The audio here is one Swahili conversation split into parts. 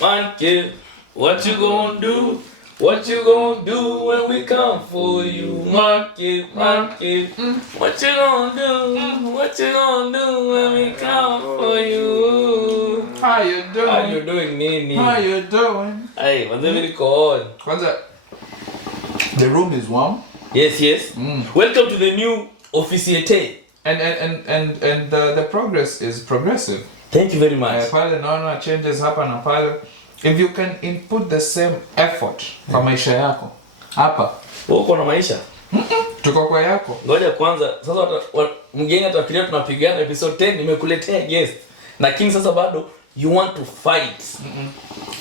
MANCAVE. What you gonna do? What you gonna do when we come for you? MANCAVE. What you gonna do? What you gonna do when we come for you? How you doing? How you doing, Nini? How you doing? Hey, what's everything going? What's up? The room is warm. Yes. Welcome to the new officiate. And the progress is progressive. Thank you very much. Pale naona changes hapa na pale. If you can input the same effort kwa maisha yako hapa. Uko na maisha? Tuko kwa yako. Ngoja kwanza sasa mgeni atafikiria tunapigana episode 10 nimekuletea guest. Lakini sasa bado you want to fight.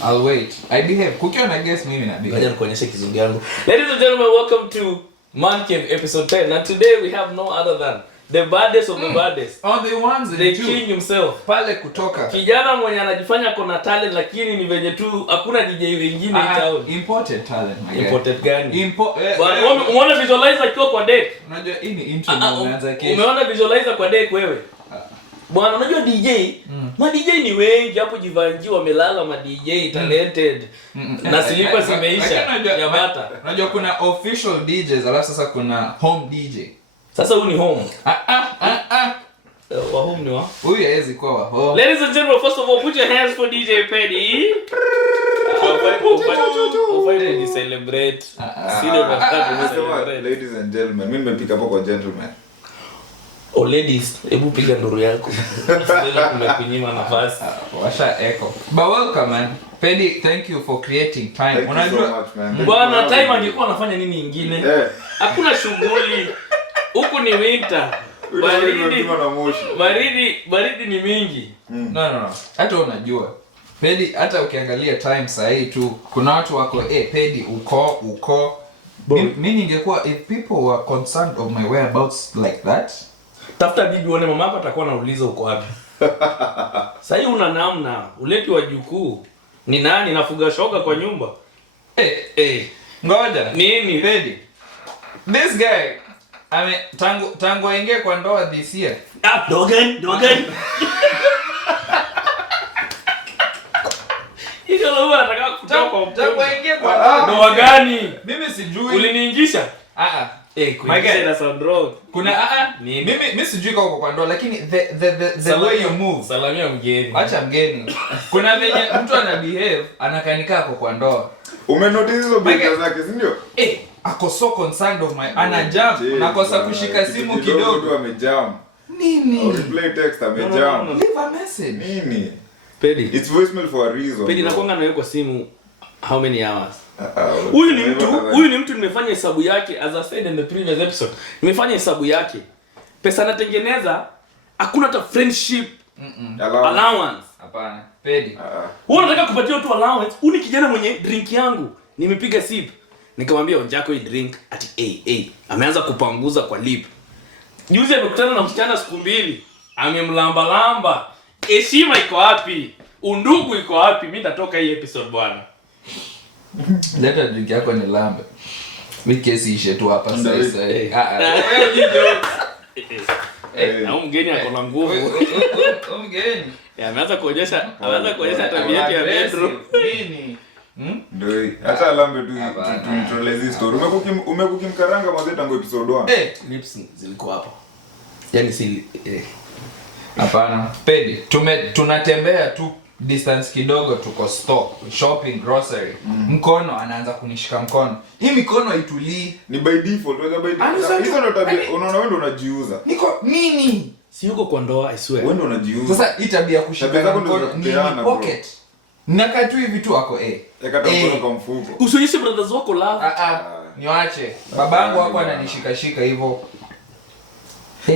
I'll wait. I behave. Kukiwa na guest mimi na behave. Ngoja nikuonyeshe kizungu yangu. Ladies and gentlemen, welcome to MANCAVE episode 10. And today we have no other than the baddest of the baddest. Oh, the ones that the king himself. Pale kutoka. Kijana mwenye anajifanya kuna talent lakini ni venye tu hakuna DJ wengine town. Imported talent, my guy. Imported gani? Bwana umeona visualizer akiwa kwa deck? Unajua hii ni intro unaanza kesho. Umeona visualizer kwa deck wewe? Bwana unajua DJ? Ma DJ ni wengi hapo Jivanji wamelala ma DJ talented. Na silipa zimeisha ya bata. Unajua kuna official DJs alafu sasa kuna home DJ. Sasa huu ni home. Wa home ni wa? Huyu hawezi kuwa wa home. Ladies and gentlemen, first of all, put your hands for DJ Peddie. Ufanye celebrate. Ladies and gentlemen, mimi nimepika hapo kwa gentlemen. Oh ladies, hebu piga nduru yako. Sasa kumekunyima nafasi. Washa echo. But welcome man. Peddie, thank you for creating time. Unajua bwana time angekuwa anafanya nini nyingine? Hakuna shughuli. Huku ni winter. Baridi ni mingi. No. Hata unajua. Peddie, hata ukiangalia time saa hii tu kuna watu wako Peddie uko. Mimi ningekuwa if people were concerned of my whereabouts like that. Tafuta bibi uone mama yako atakuwa anauliza uko wapi. Sasa hii una namna, uleti wajukuu. Ni nani nafuga shoga kwa nyumba? Ngoja. Nini? Peddie. This guy tangu aingie kwa ndoa this year. Dogan. Hiyo leo nataka kutoka kwa tangu aingie kwa ndoa gani? Mimi sijui. Uliniingisha? My na sound wrong. Kuna mimi sijui kwa ndoa lakini the way you move. Salamia mgeni. Acha mgeni. Kuna venye mtu ana behave anakanika kwa ndoa. Umenotice hizo bidhaa zake, si ndio? Ako so concerned of my anajam nakosa kushika simu kidogo amejam. Nini? Or reply text amejam. Leave a message. Nini? Peddie. It's voicemail for a reason. Peddie nakuanga nawe kwa simu how many hours? Huyu ni mtu nimefanya hesabu yake as I said in the previous episode. Nimefanya hesabu yake. Pesa natengeneza hakuna hata friendship allowance. Hapana. Peddie. Wewe unataka kupatia tu allowance? Huyu ni kijana mwenye drink yangu. Nimepiga sip. Nikamwambia onjako hii drink ati ameanza kupanguza kwa lip. Juzi amekutana na msichana siku mbili. Amemlamba. Heshima iko wapi? Undugu iko wapi? Mimi nitatoka hii episode bwana. Leta drink yako ni lambe. Mimi kesi ishe tu hapa sasa. Na mgeni ako na nguvu. Mgeni. Ameanza kuonyesha tabia yake ya metro. Nini? Ndio. Hata lambe tu tunitolezi story. Umekukimkaranga mwanzo tangu episode 1. Lips zilikuwa hapo. Yaani si hapana. Peddie, tunatembea tu distance kidogo tuko store, shopping, grocery. Mkono anaanza kunishika mkono. Hii mikono haitulii. Ni by default, wewe by default. Hizo ndo tabia unaona wewe ndo unajiuza. Niko nini? Si yuko kwa ndoa I swear. Wewe ndo unajiuza. Sasa hii tabia kushika mkono ni pocket. Naka tu hivi tu wako Ekata mkono kwa mfuko. Usionyeshe brothers wako love. Niwache. Babangu hapo ananishika hivyo.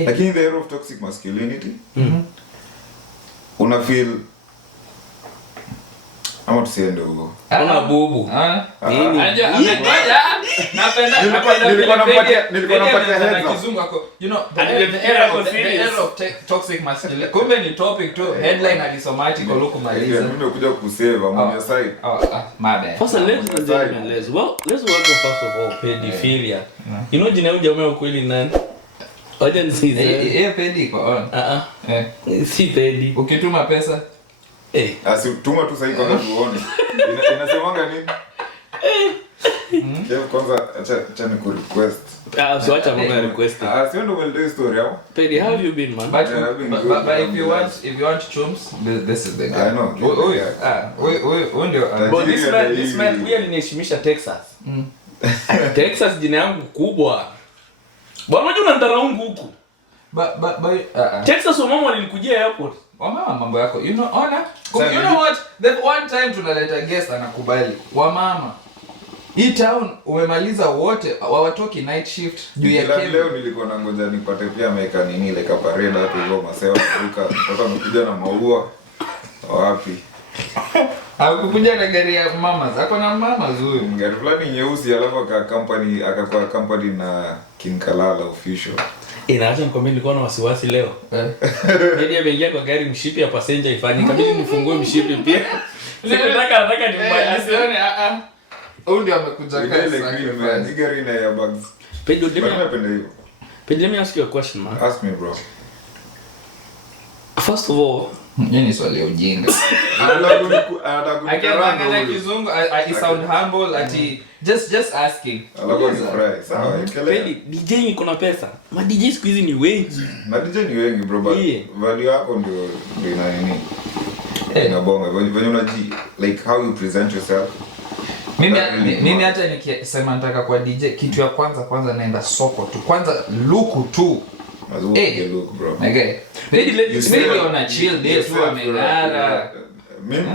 Lakini the era of toxic masculinity. Una feel ama tusiende huko. Una bubu. Nini? Nilikuwa nampatia heads up. Kizungu ako. You know, the era of toxic masculinity. Kumbe ni topic tu. Headline alisomati kwa luku maliza. Mimi nimekuja kusave on your side. My bad. First ladies and gentlemen, let's welcome first of all Pedophilia. You know jina huyu jamaa ukweli nani? Wacha nisize. Peddie iko on. Si Peddie. Ukituma pesa Tuma tu sasa kwanza tuone. Inasemanga nini? Kev kwanza acha ni ku request. So acha mama request. Sio ndo well story hapo. Peddie, how have you been, man? But if you want chums, this is the guy. I know. But this man really aliniheshimisha Texas. Texas jina yangu kubwa. Bwana unajua unandarau huku. But Texas mama walinikujia airport. Wamama mambo yako. You know what? The one time tunaleta guest anakubali. Wamama. Hii town umemaliza wote hawatoki night shift juu ya Kevin. Leo nilikuwa nangoja nipate pia meka nini like a parade hapo hivyo masewa kuruka. Watu wamekuja na maua. Wapi? Hakukuja na gari ya mama. Zako na mama zuri. Gari fulani nyeusi alafu akakuwa company na King Kalala official. Inaacha nikwambie nilikuwa na wasiwasi leo. Peddie ameingia kwa gari mshipi ya passenger ifanye. Kabidi nifungue mshipi pia. Nataka nimalize. Huyu ndio amekuja kasi. Gari na ya bags. Peddie, let me ask you a question, man. Ask me, bro. First of all, Nini swali ya ujinga. Akiangalia kizungu, I sound humble ati just asking. Alafu ni fry. Sawa, Peddie, DJ iko na pesa. Ma DJ siku hizi ni wengi. Ma DJ ni wengi, bro, but value yako ndio ina nini? Inabonga. When unaji like how you present yourself. Mimi hata nikisema nataka kwa DJ kitu ya kwanza naenda soko tu. Kwanza look tu. Look, bro. Okay. Maybe on a chill day tu amengara. Mimi?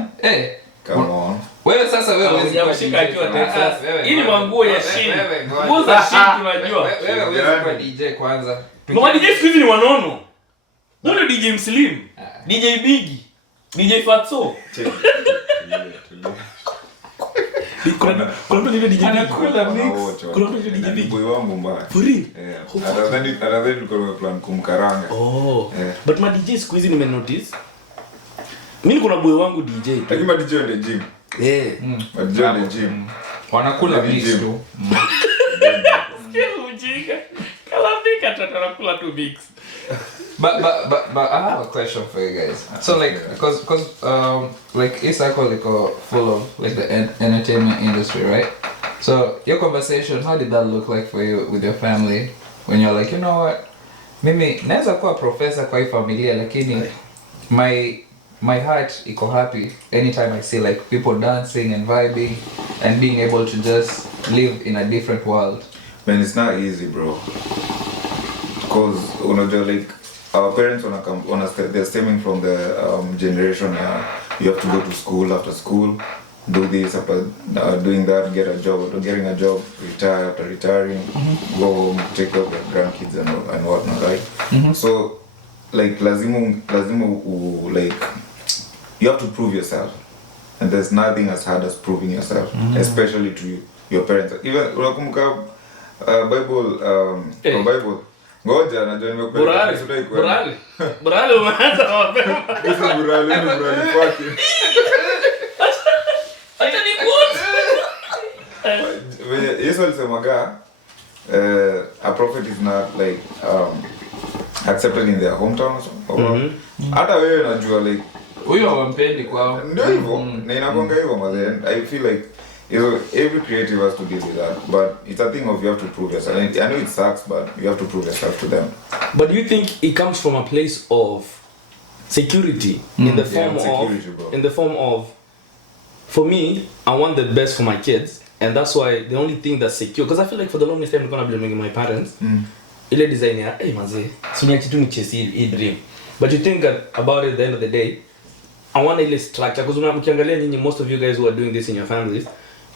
Come on. Wewe sasa wewe unashika akiwa Texas. Hii ni manguo ya shini. Nguo za shini tunajua. Wewe kwa DJ kwanza. Mama DJ siku hizi ni wanono. Mbona DJ Mslim? DJ Biggie. DJ Fatso. Kuna mtu DJ Biggie. Anakula mix. Kuna mtu DJ Biggie. Boy wangu mbaya. For real? Anadhani tulikuwa plan kumkaranga. But ma DJ siku hizi nimenotice. Mimi kuna boy wangu DJ. Lakini ma DJ ndio gym. Ma DJ ndio gym. Wanakula mix tu. Sikia ujinga. Kalafika tutakula tu mix. But I have a question for you guys. So like because like this cycle like full of like the entertainment industry, right? So your conversation, how did that look like for you with your family when you're like, you know what? Mimi naweza kuwa professor kwa hii familia lakini my heart iko happy anytime I see like people dancing and vibing and being able to just live in a different world. Man, it's not easy, bro. Because like our parents they're stemming from the generation you have to go to school after school, do this after doing that, get a job after getting a job, retire after retiring, go home, take care of your grandkids and whatnot, right? So like lazima like you have to prove yourself, and there's nothing as hard as proving yourself, especially to your parents. Even unakumbuka Bible ngoja najua nimekupeleka sudai kwa Burali umeanza mapema. Hizo burali kwake. Acha nikuone. Yesu alisemaga a prophet is not like accepted in their hometowns. Hata wewe unajua like huyo hawampendi kwao. Ndio hivyo. Na inagonga hivyo man. I feel like every creative has to deal with that, but it's a thing of you have to prove yourself. I know it sucks, but you have to prove yourself to them. But do you think it comes from a place of security in the form of for me, I want the best for my kids, and that's why the only thing that's secure, because I feel like for the longest time I'm gonna be blaming my parents. Ile designer, hey manze, siniachi tu ni chase hii dream. But you think about it at the end of the day, I want ile structure, because ukiangalia nyinyi, most of you guys who are doing this in your families,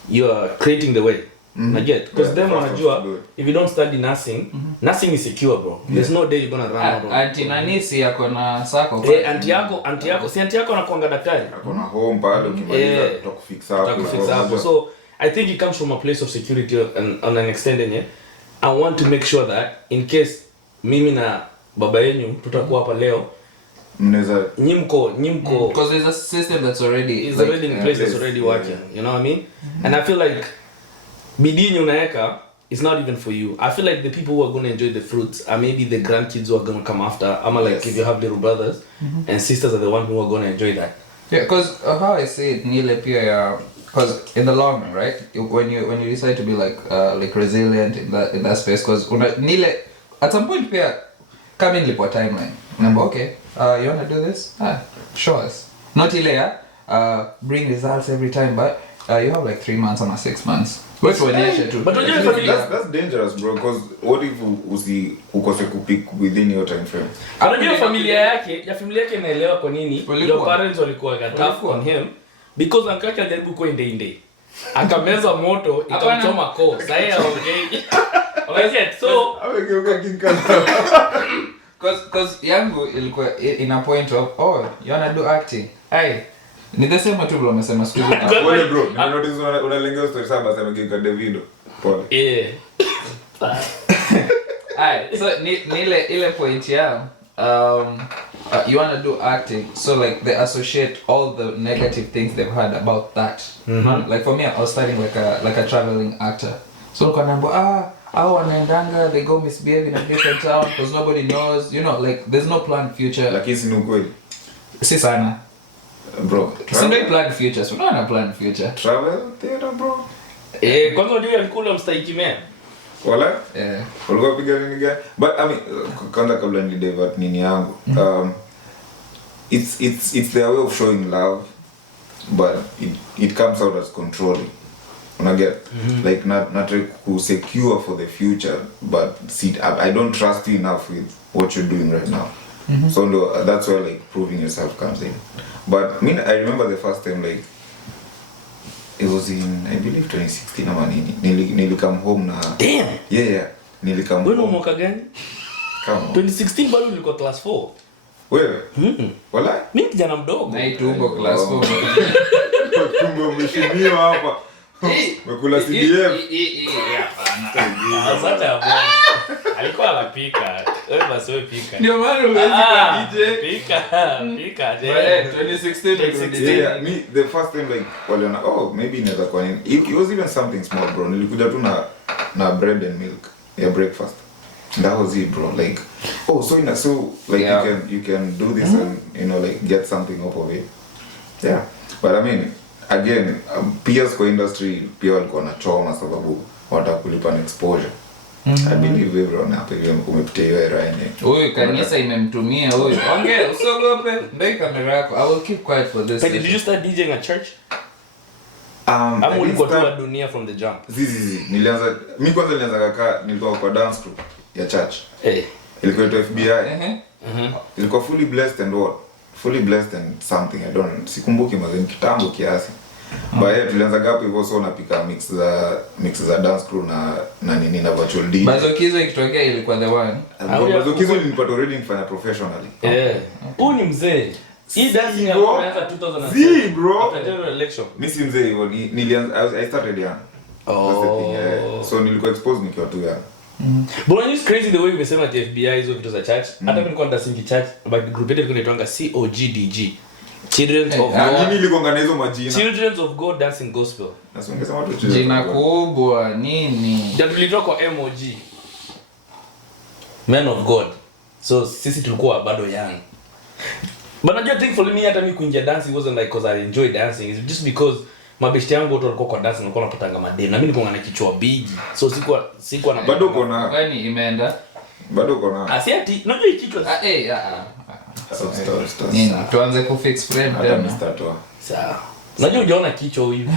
you are creating the way. Naget, because them wanajua if you don't study nursing, nursing is secure, bro. There's no day you're gonna run out of. Auntie nanisi yako na sako. Auntie yako anakuanga daktari. Akona home pale ukimaliza tutakufix hapo. So I think it comes from a place of security and on an extended yet. I want to make sure that in case mimi na baba yenu tutakuwa hapa leo, mnaweza nyimko because there's a system that's already in place, that's already working. You know what I mean? And I feel like bidii unaweka is not even for you. I feel like the people who are going to enjoy the fruits are maybe the grandkids who are going to come after. Like if you have little brothers and sisters are the ones who are going to enjoy that. Yeah, because how I say it, nile pia, because in the long run, right? When you decide to be like resilient in that space, because nile at some point pia come in lipo timeline. Number okay, you wanna do this? Show us. Not ile bring results every time, but you have like 3 months or 6 months. But that's dangerous, bro, because what if ukose kupick within your time frame? Anajua familia yake inaelewa kwa nini your parents walikuwa tough on him because ankaka alijaribu kwa inde. Akameza moto ikamchoma koo. Sasa haongei. Unajua so Amegeuka kinkana. Cause yangu ilikuwa in a point of you wanna do acting. Ni the same tu bro amesema siku hizi. Pole bro, nimenotice unalengea story saba sema geuka Davido. Pole. So ile point yao you wanna do acting, so like they associate all the negative things they've heard about that. Like for me, I was studying like a traveling actor, so kanambo wanaendanga, they go misbehave in a different town because nobody knows, like there's no planned future. Lakini si ukweli. Si sana Bro, Sunday planned future, so not a planned future. Travel theater, bro. Kwanza ndio alikula mstahiki man. Wala? Ulikuwa piga nini gani? But I mean, kwanza kabla ni divert nini yangu. It's their way of showing love, but it comes out as controlling. Unaget? Like not to secure for the future, but see, I don't trust you enough with what you're doing right now. So no, that's where like proving yourself comes in. But I mean, I remember the first time, like it was in, I believe 2016 ama nini. Nili come home na. Damn. Yeah. Nili come home. Wewe mwaka gani? Come on. 2016 bado nilikuwa class 4. Wewe? Wala? Mimi kijana mdogo. Na ituko class 4. Kumbe umeshimiwa hapa. Mekula CDF. Hapana. Sasa hapo. Alikuwa anapika. Wewe basi wewe pika. Ndio maana uwezi kwa DJ. Pika. 2016. Yeah, me the first time like waliona maybe inaweza kwa nini. It was even something small, bro. Nilikuja tu na bread and milk. Yeah, breakfast. And that was it, bro. Like so like you can do this and like get something off of it. Yeah. But I mean, again, peers kwa industry pia walikuwa na choma sababu watakulipa na exposure. I believe everyone hapa hivi umepitia hiyo era yenyewe. Huyu kanisa imemtumia huyu. Ongea, usiogope. Ndio kamera yako. I will keep quiet for this. But did you start DJing at church? I'm ulikuwa tu dunia from the jump. Nilianza nilikuwa kwa dance group ya church. Ilikuwa to FBI. Ilikuwa fully blessed and what? Fully blessed and something, I don't sikumbuki mazeni kitambo kiasi. But tulianza gapo hivyo, so napika mix za dance crew na nini na virtual DJ. Bazokizo ikitokea ilikuwa the one. Bazokizo nilipata already nifanya professionally. Huyu ni mzee. Hii dance ya kwanza 2007. Bro. After general election. Mimi si mzee hivyo, I started young. So nilikuwa exposed nikiwa tu young. But it's crazy the way umesema at FBI hizo vitu za church. Hata mimi nilikuwa ndasingi church, but group yetu ilikuwa inaitwa COGDG. Children of God. Nini ilikuwa hizo majina? Children of God Dancing Gospel. Nasongesema tu jina kubwa nini? Ndio tulitoka kwa MOG. Men of God. So sisi tulikuwa bado young. But najua thing for me hata mimi kuingia dancing wasn't like cause I enjoy dancing. It's just because mabeshte yangu wote walikuwa kwa dancing, walikuwa wanapatanga madeni. Na mimi nilikuwa na kichwa big. So sikuwa na bado kona. Gani imeenda? Bado kona. Asiati, unajua kichwa. Nini? Tuanze kufix frame tena. Sawa. Unajua hujaona kichwa huyu.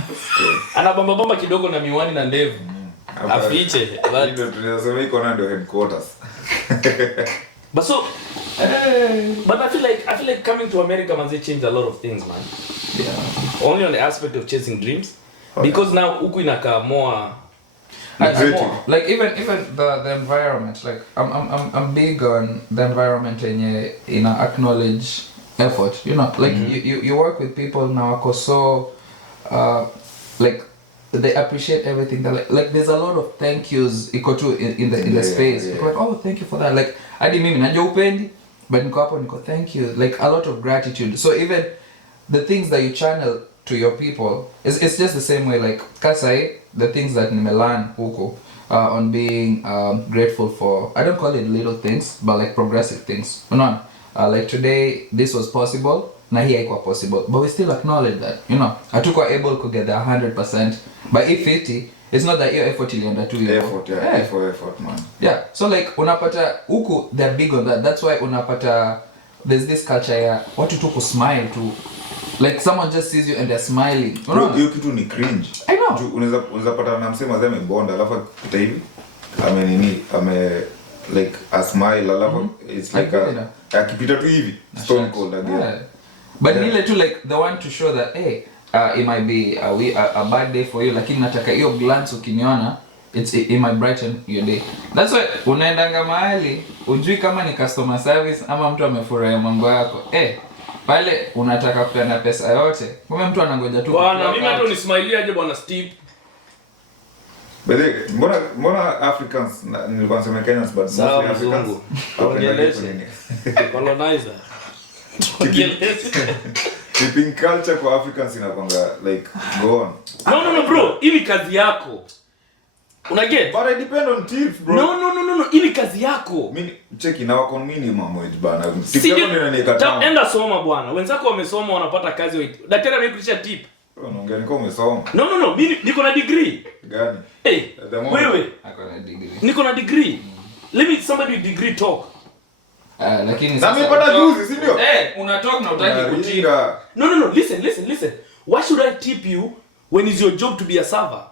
Ana bamba kidogo na miwani na ndevu. Afiche. Ndio tunasema iko na ndio headquarters. But so but I feel like coming to America must change a lot of things, man. Yeah. Only on the aspect of chasing dreams. Because now huku inakaa more like even the environment, like I'm big on the environment in acknowledge effort, like you work with people now wako so like they appreciate everything that like there's a lot of thank yous iko tu in the space. Like thank you for that, like hadi mimi najua upendi but niko hapo niko thank you, like a lot of gratitude. So even the things that you channel to your people, it's just the same way, like kasai the things that nimelearn huko on being grateful for, I don't call it little things but like progressive things. Like today this was possible na hii haikuwa possible, but we still acknowledge that, you know, hatukuwa able to get the 100%, but if 50, it's not that your effort ilienda tu hiyo. Effort man. Yeah, so like unapata huku they're big on that. That's why unapata there's this culture ya watu tu kusmile tu. Like someone just sees you and they're smiling. Bro, hiyo kitu ni cringe. I know. Unaweza pata na msema zame bonda alafu kupita hivi. Like a smile alafu it's like akipita tu hivi stone cold again. Yeah. But nile tu like the one to show that hey, it might be a bad day for you, lakini nataka hiyo glance ukiniona it might brighten your day. That's why unaendanga mahali ujui kama ni customer service ama mtu amefurahia mambo yako. Pale unataka kupeana pesa yote. Kumbe mtu anangoja tu. Bwana mimi hata unismailie aje bwana Steve. Bale, mbona Africans nilikuwa nasema Kenyans but mostly Africans. Colonizer. Tipping culture kwa Africans inakwanga like go on. No bro, hii ni kazi yako. Una get? But I depend on tips bro. No, hii ni kazi yako. Mimi check na wako minimum wage bana. Tip yako ndio inanikataa. Enda soma bwana. Wenzako wamesoma wanapata kazi wewe. Daktari amekulisha tip. Unaongea niko umesoma. No, mimi niko na degree. Gani? Wewe. Ako na degree. Niko na degree. Let me somebody with degree talk. Lakini sasa nimepata juzi, si ndio? Una talk na utaki kutip. No, listen. Why should I tip you when it's your job to be a server?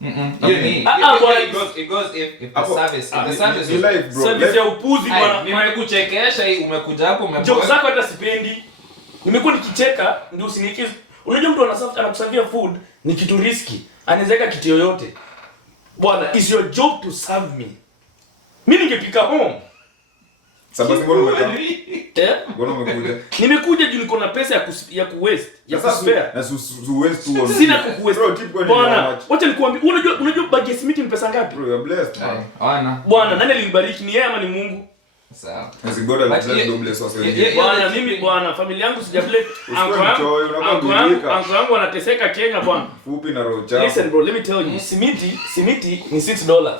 It goes if the service is life bro. Service ya upuzi bwana. Nimekuchekesha hii umekuja hapo umeboa. Jokes zako hata sipendi. Nimekuwa nikicheka ndio usinikize. Unajua mtu anakusavia food ni kitu risky. Anaweza kitu yoyote. Bwana, it's your job to serve me. Mimi ningepika home. Sababu mbona umekuja? Mbona umekuja? Nimekuja juu niko na pesa ya kuwaste, ya kuspare. Na waste tu. Sina kuwaste. Bro, tip kwa bwana, wacha nikwambie, unajua budget smith ni pesa ngapi? Bro, you're blessed man. Bwana. Bwana, nani alinibariki? Ni yeye ama ni Mungu? Sawa. As God has blessed double us wenyewe. Bwana, mimi bwana, familia yangu sijabless. Anko yangu anateseka Kenya bwana. Fupi na roho chafu. Listen bro, let me tell you, simiti ni $6.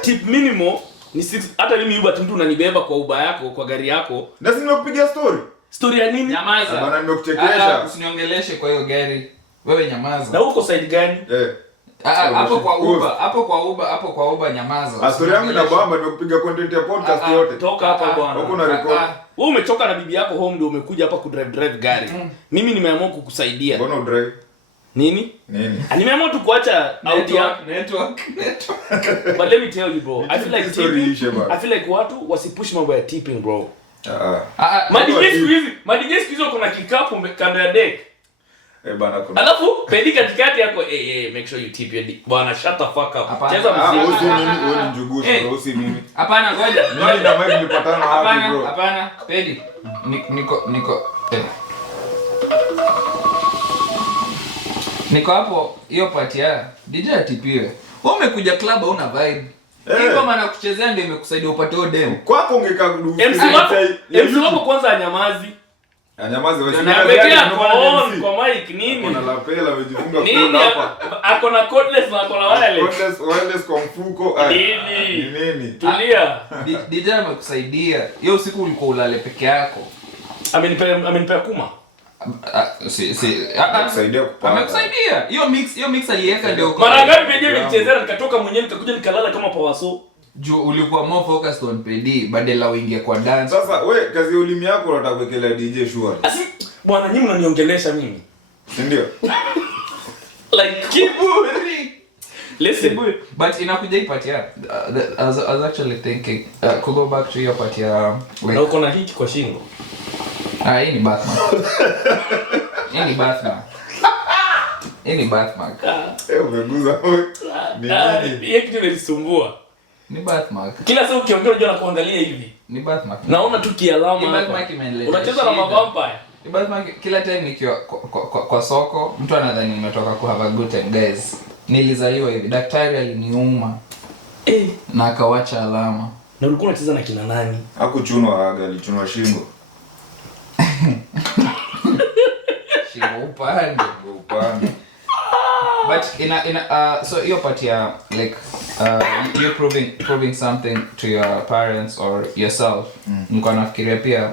Tip minimum ni 6. Hata mimi Uber mtu unanibeba kwa Uber yako, kwa gari yako. Na si nimekupigia story. Story ya nini? Nyamaza. Bwana nimekuchekesha. Usiniongeleshe kwa hiyo gari. Wewe nyamaza. Na uko side gani? Hapo kwa Uber nyamaza. Story yangu na bamba nimekupiga content ya podcast yote. Toka hapa bwana. Huko na record. Wewe umechoka na bibi yako home ndio umekuja hapa kudrive gari. Mimi nimeamua kukusaidia. Mbona udrive? Nini? Nimeamua tu kuacha network. But let me tell you bro, I feel like watu wasipush mambo ya tipping bro. Madije siku hizo kuna kikapu kando ya deck. Bana kuna. Alafu Peddie katikati yako make sure you tip your bwana shut the fuck up. Cheza muziki. Wewe ni njugusho bro, si mimi. Hapana ngoja. Mimi na Mike nilipatana wapi bro? Hapana, Peddie. Niko hapo hiyo party ya DJ atipiwe. Wewe umekuja club hauna vibe. Hivyo maana kuchezea ndio imekusaidia upate hiyo demo. Kwako ungekaa kudu. MC wako kwanza anyamazi. Anyamazi wewe. Anapekea kwa mic nini? Kuna lapela amejifunga kwa hapa. Ako na cordless na ako na wireless kwa mfuko. Nini? Tulia. DJ amekusaidia. Hiyo usiku ulikuwa ulale peke yako. Amenipea kuma. Amekusaidia kupanga. Amekusaidia. Hiyo mix aliweka ndio kwa. Mara ngapi mwenyewe nikichezea nikatoka mwenyewe nikakuja nikalala kama pawaso. Juu ulikuwa more focused on Peddie badala uingie kwa dance. Sasa we kazi ulimi yako unataka kuwekelea DJ sure. Asi bwana nyinyi mnaniongelesha mimi. Si ndio? Like kiburi. Listen, but inakuja ipatia. I was actually thinking could go back to your party like na uko na hiki kwa shingo. Hii ni Batman. Hii ni Batman. Umeguza wewe. Ni kitu kinanisumbua. Ni Batman. Kila siku ukiongea unajua na kuangalia hivi. Ni Batman. Naona tu kialama hapa. Unacheza na mavampire. Ni Batman kila time nikiwa kwa soko, mtu anadhani nimetoka ku have a good time guys. Nilizaliwa hivi. Daktari aliniuma. Na akawacha alama. Na ulikuwa unacheza na kina nani? Hakuchunwa aga, alichunwa shingo. Shingo upande. But so your part ya like you proving something to your parents or yourself. Niko nafikiria pia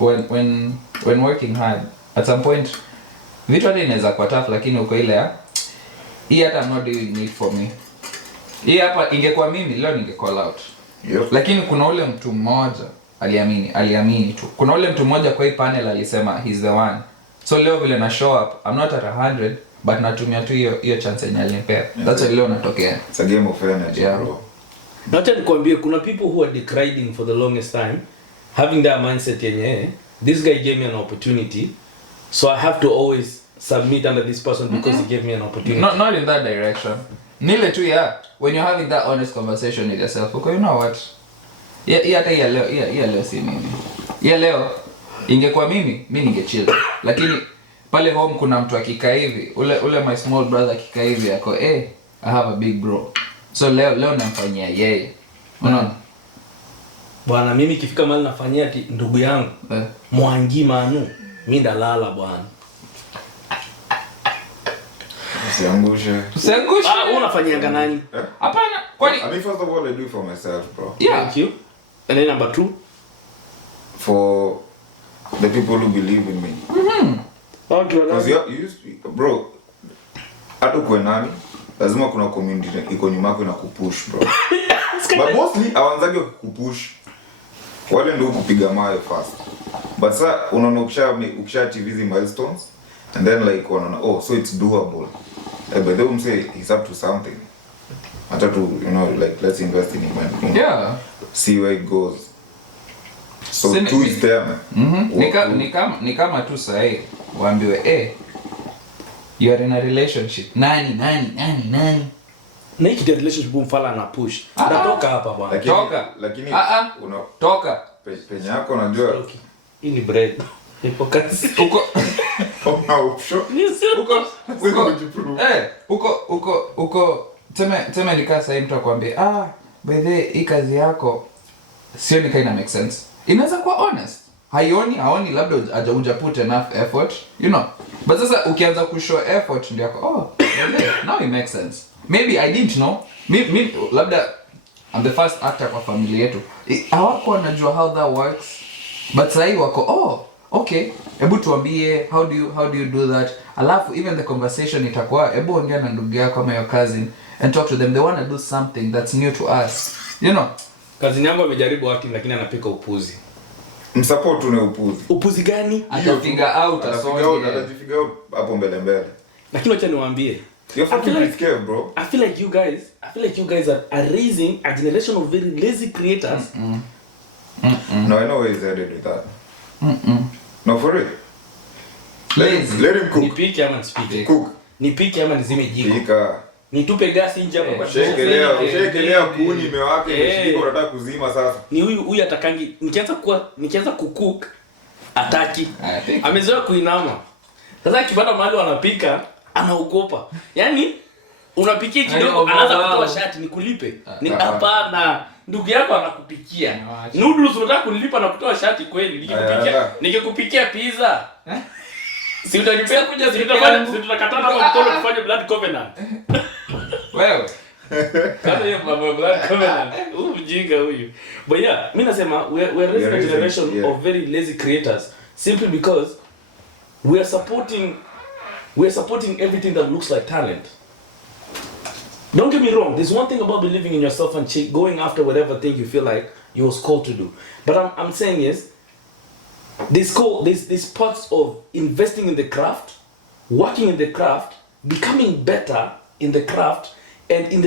when when working hard at some point vitu hata inaweza kuwa tough, lakini uko ile ya hii hata I'm not doing it for me. Hii hapa ingekuwa mimi leo ninge call out. Yep. Lakini kuna ule mtu mmoja aliamini tu. Kuna ule mtu mmoja kwa hii panel alisema he's the one. So leo vile na show up, I'm not at 100 but natumia tu hiyo chance yenye alinipea. That's why leo natokea. It's a game of energy, bro. Not nikwambie kuna people who are decrying for the longest time having that mindset yenye this guy gave me an opportunity so I have to always submit under this person because he gave me an opportunity. Not in that direction. Nile tu when you're having that honest conversation with yourself, okay, you know what? Hata leo si mimi. Leo ingekuwa mimi ningechill. Lakini pale home kuna mtu akikaa hivi, ule my small brother akikaa hivi yako, I have a big bro. So leo namfanyia yeye. Unaona? Bwana mimi kifika mahali nafanyia ati ndugu yangu Mwangi Manu, mimi ndalala bwana. Usiangushe. Unafanyanga nani? Hapana. Kwani I mean, first of all, I do it for myself, bro. Yeah. Thank you. And then number 2 for the people who believe in me. Because you used to, bro, hata kwa nani lazima kuna community iko nyuma yako na kupush, bro. But mostly hawanzagi kukupush. Wale ndio kupiga mayo fast. But sasa unaona ukisha achieve these milestones and then like unaona so it's doable. But they will say he's up to something. Hata to like let's invest in him and see where it goes. So two is there, man. Ni kama tu sahi waambiwe you are in a relationship. Nani. Na hiki relationship mfala na push. Natoka hapa bwana. Lakini toka. Penye yako unajua. Hii ni bread. Ipo kazi. Uko teme nikaa sahi mtu akwambia by the way hii kazi yako sio ni kind of make sense. Inaweza kuwa honest. Haoni labda hajaunja put enough effort, But sasa ukianza kushow effort ndio yako now it makes sense. Maybe I didn't know. Maybe labda I'm the first actor kwa familia yetu. Hawako wanajua how that works. But sahi wako okay. Hebu tuambie how do you do that? Alafu even the conversation itakuwa hebu ongea na ndugu yako kama your cousin and talk to them. They want to do something that's new to us. Cousin yangu amejaribu acting lakini anapika upuzi. Msupport una upuzi. Upuzi gani? Atafiga out atajifiga hapo mbele. Lakini acha niwaambie. You're fucking scared, bro. I feel like you guys are raising a generation of very lazy creators. No, I know where he's headed with that. No, for real. Let him cook. Nipike ama nisipike? Cook. Nipike ama nizime jiko? Pika. Nitupe gasi nje hapo kwa shekelea kuni imewaka imeshika unataka kuzima sasa. Ni huyu atakangi nikianza kucook ataki. Amezoea kuinama. Sasa kibada mahali wanapika anaogopa. Yaani unapikia kidogo anaanza kutoa shati nikulipe. Ni hapana. Ndugu yako anakupikia. Noodles unataka kunilipa na kutoa shati kweli? Nikikupikia pizza. Si utanipea kuja tutakatana kwa mkono kufanya blood covenant. Wewe. Kama hiyo blood covenant. Ujinga huyu. But yeah, mimi nasema we are raising a generation of very lazy creators simply because we are supporting everything that looks like talent. Don't get me wrong, there's one thing about believing in yourself and going after whatever thing you feel like you was called to do. But I'm saying is there's parts of investing in the craft, working in the craft, becoming better in the craft, and in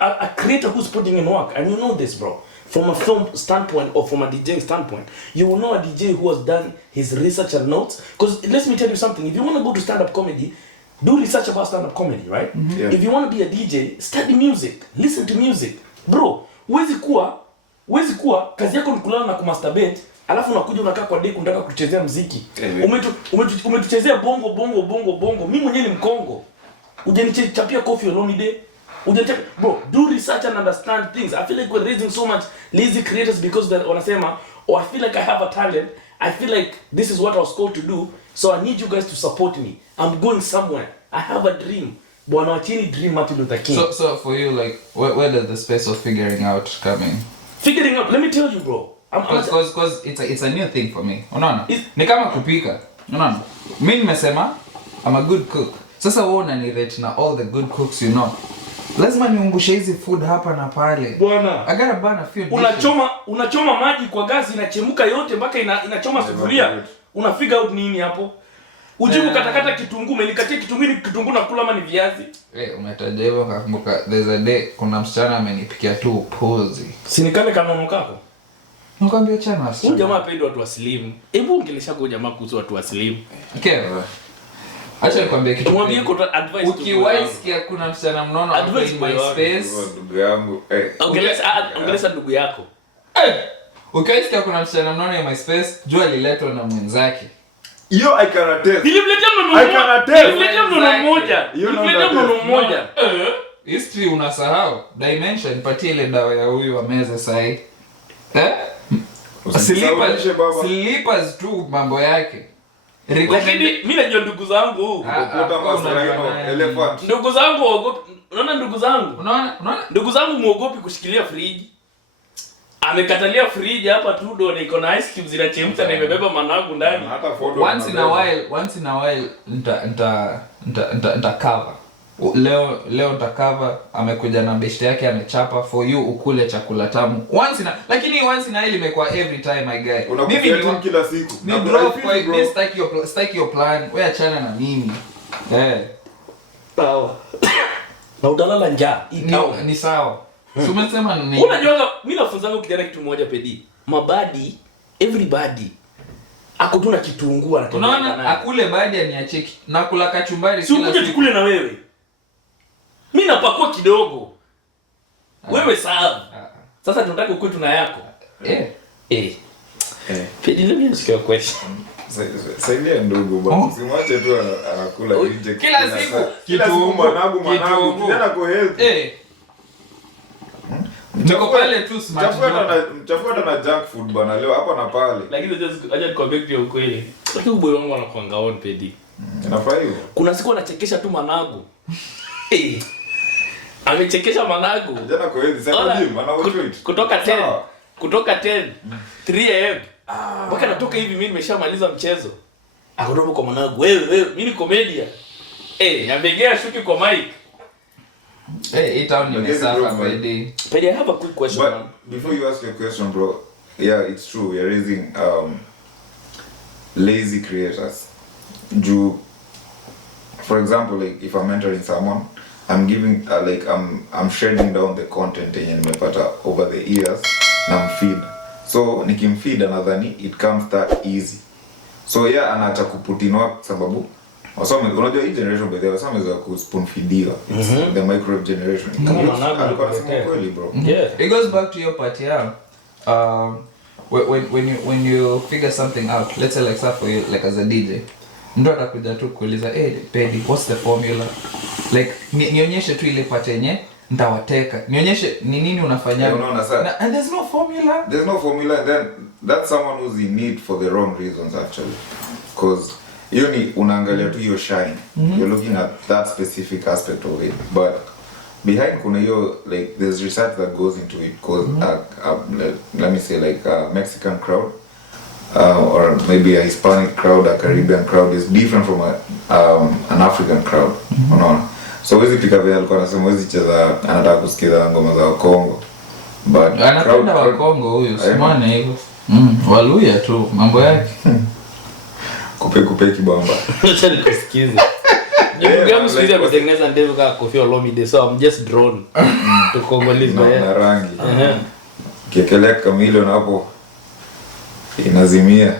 a creator who's putting in work. And you know this, bro. From a film standpoint or from a DJing standpoint, you will know a DJ who has done his research and notes. Because let me tell you something. If you want to go to stand-up comedy, do research about stand-up comedy, right? Mm-hmm. Yeah. If you want to be a DJ, study music. Listen to music. Bro, huwezi kuwa kazi yako ni kulala na kumasturbate, alafu unakuja unakaa kwa date unataka kuchezea muziki. Umetuchezea bongo. Mimi mwenyewe ni Mkongo. Ujanichapia Coffee Olomide. Bro, do research and understand things. I feel like we're raising so much lazy creators because wanasema, I feel like I have a talent. I feel like this is what I was called to do. So I need you guys to support me. I'm going somewhere. I have a dream. Bwana wachini dream Martin Luther King. So for you, like, where does the space of figuring out come in? Figuring out, let me tell you, bro. Because it's a new thing for me. Unaona? Ni kama kupika. Unaona? Mimi nimesema I'm a good cook. Sasa wewe unanirate na all the good cooks you know. Lazima niungushe hizi food hapa na pale. Bwana. I gotta burn a few unachoma maji kwa gasi inachemka yote mpaka inachoma sufuria. Una figure out nini hapo? Ujibu katakata kitunguu, umenikatia kitunguu na kula ama ni viazi. Umetaja hivyo kakumbuka there's a day kuna msichana amenipikia tu upuzi. Si nikale kanono kako? Nikwambia chana wasichana. Huyu jamaa apendi watu waslimu. Hebu ongelesha kwa jamaa kuhusu watu waslimu. Okay. Acha nikwambie kitu. Tumwambie kwa advice. Ukiwaisikia kuna msichana mnono hapo in my space. Ndugu yangu. Ongelesha ndugu yako. Ukiwaisikia kuna msichana mnono in my space, jua aliletwa na mwenzake. Yo, I can attest. Nilimletea mnono mmoja. History unasahau. Dimension patie ile dawa ya huyu wa meza sahi. Slippers tu mambo yake. Lakini mimi najua ndugu zangu. Ndugu zangu waogopi. Unaona ndugu zangu? Unaona? Ndugu zangu muogopi kushikilia friji. Amekatalia friji hapa tu ndo iko na ice cubes zinachemka na imebeba managu ndani. Once in a while nita cover. Leo nita cover, amekuja na best yake amechapa for you ukule chakula tamu. Once in a while imekuwa every time my guy. Mimi ni kila siku. Ni drop kwa this stake your plan. Wewe achana na mimi. Sawa. Na udalala njaa. Ni sawa. So umesema nini? Unajua mimi nafunzanga kijana kitu moja Peddie. Mabadi everybody akutuna kitunguu anataka. Unaona akule badi aniachie na kula kachumbari kila siku. Si tukule na wewe. Mimi napakua kidogo. Wewe sawa. Sasa tunataka ukue tuna yako. Peddie let me ask you a question. Saidia ndugu bwana. Usimwache tu anakula nje kila siku. Kitunguu managu kijana kwa health. Niko pale tu smart. Mchafuata na junk food bana leo hapa na pale. Lakini acha nikwambie kitu ukweli. Lakini boy wangu anakuanga on Peddie. Inafaa hiyo. Kuna siku anachekesha tu managu. Amechekesha managu. Jana kwa hiyo sasa gym anaotreat. Kutoka 10 3 am. Mpaka natoka hivi mimi nimeshamaliza mchezo. Akotoka kwa managu. Wewe mimi ni comedian. Amegea shuki kwa mic. Hey, it only Mesafa Peddie. Peddie, I have a quick question. But before you ask your question, bro, yeah, it's true. We are raising lazy creators. For example, like if I'm mentoring someone, I'm giving I'm shredding down the content yenye nimepata over the years na mfeed. So nikimfeed anadhani it comes that easy. So yeah, anaacha kuputinwa sababu unajua hii generation by the way sameweza ku spoon feediwa. The microwave generation. Kweli bro. Yeah. It goes back to your part here. When you figure something out, let's say for you, like as a DJ, ndo atakuja tu kuuliza Peddie, what's the formula? Like nionyeshe tu ile part yenye ndawateka. Nionyeshe ni nini unafanya. And there's no formula. There's no formula, and then that's someone who's in need for the wrong reasons actually. Because hiyo ni unaangalia tu hiyo shine. You're looking at that specific aspect of it, but behind kuna hiyo like there's research that goes into it because let me say like a Mexican crowd or maybe a Hispanic crowd, a Caribbean crowd is different from an African crowd. Unaona? So wezi pika vile alikuwa anasema wezi cheza anataka kusikiza ngoma za Kongo. But anapenda wa Kongo huyu, simane hivyo. Waluya tu mambo yake. Kupe kibamba. Acha nikusikize. Ndugu yangu siwezi kutengeneza ndevu kama Koffi Olomide, so I'm just drawn to Congolese na rangi. Kiekelea kamili na hapo inazimia.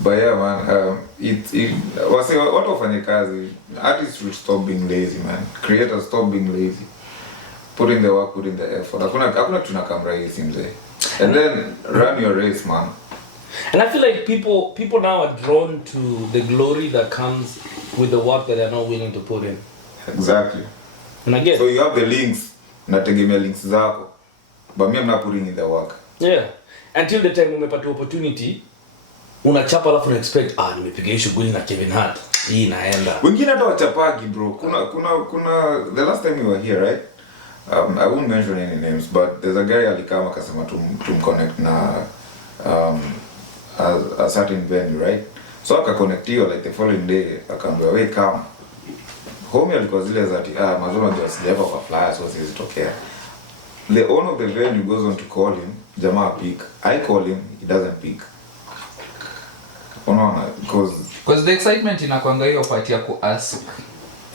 But yeah man, watu wafanye kazi. Artists should stop being lazy man. Creators stop being lazy. Put in the work, put in the effort. Hakuna tunakamera hizi mzee. And then run your race man. And I feel like people now are drawn to the glory that comes with the work that they're not willing to put in. Exactly. And again, so you have the links, nategemea links zako, but me I'm not putting in the work. Yeah. Until the time umepata opportunity, unachapa alafu na expect nimepiga hii shughuli na Kevin Hart. Hii inaenda. Wengine hata wachapagi bro. Kuna the last time we were here, right? I won't mention any names, but there's a guy alikama akasema tumconnect na a certain venue, right? So akaconnectiwa like the following day akaambia we come. Homie alikuwa zile za ati mazoma ndio sijapa kwa flyers so zilitokea. The owner of the venue goes on to call him, jamaa pick. I call him, he doesn't pick. Unaona, because the excitement inakwanga hiyo part ya ku-ask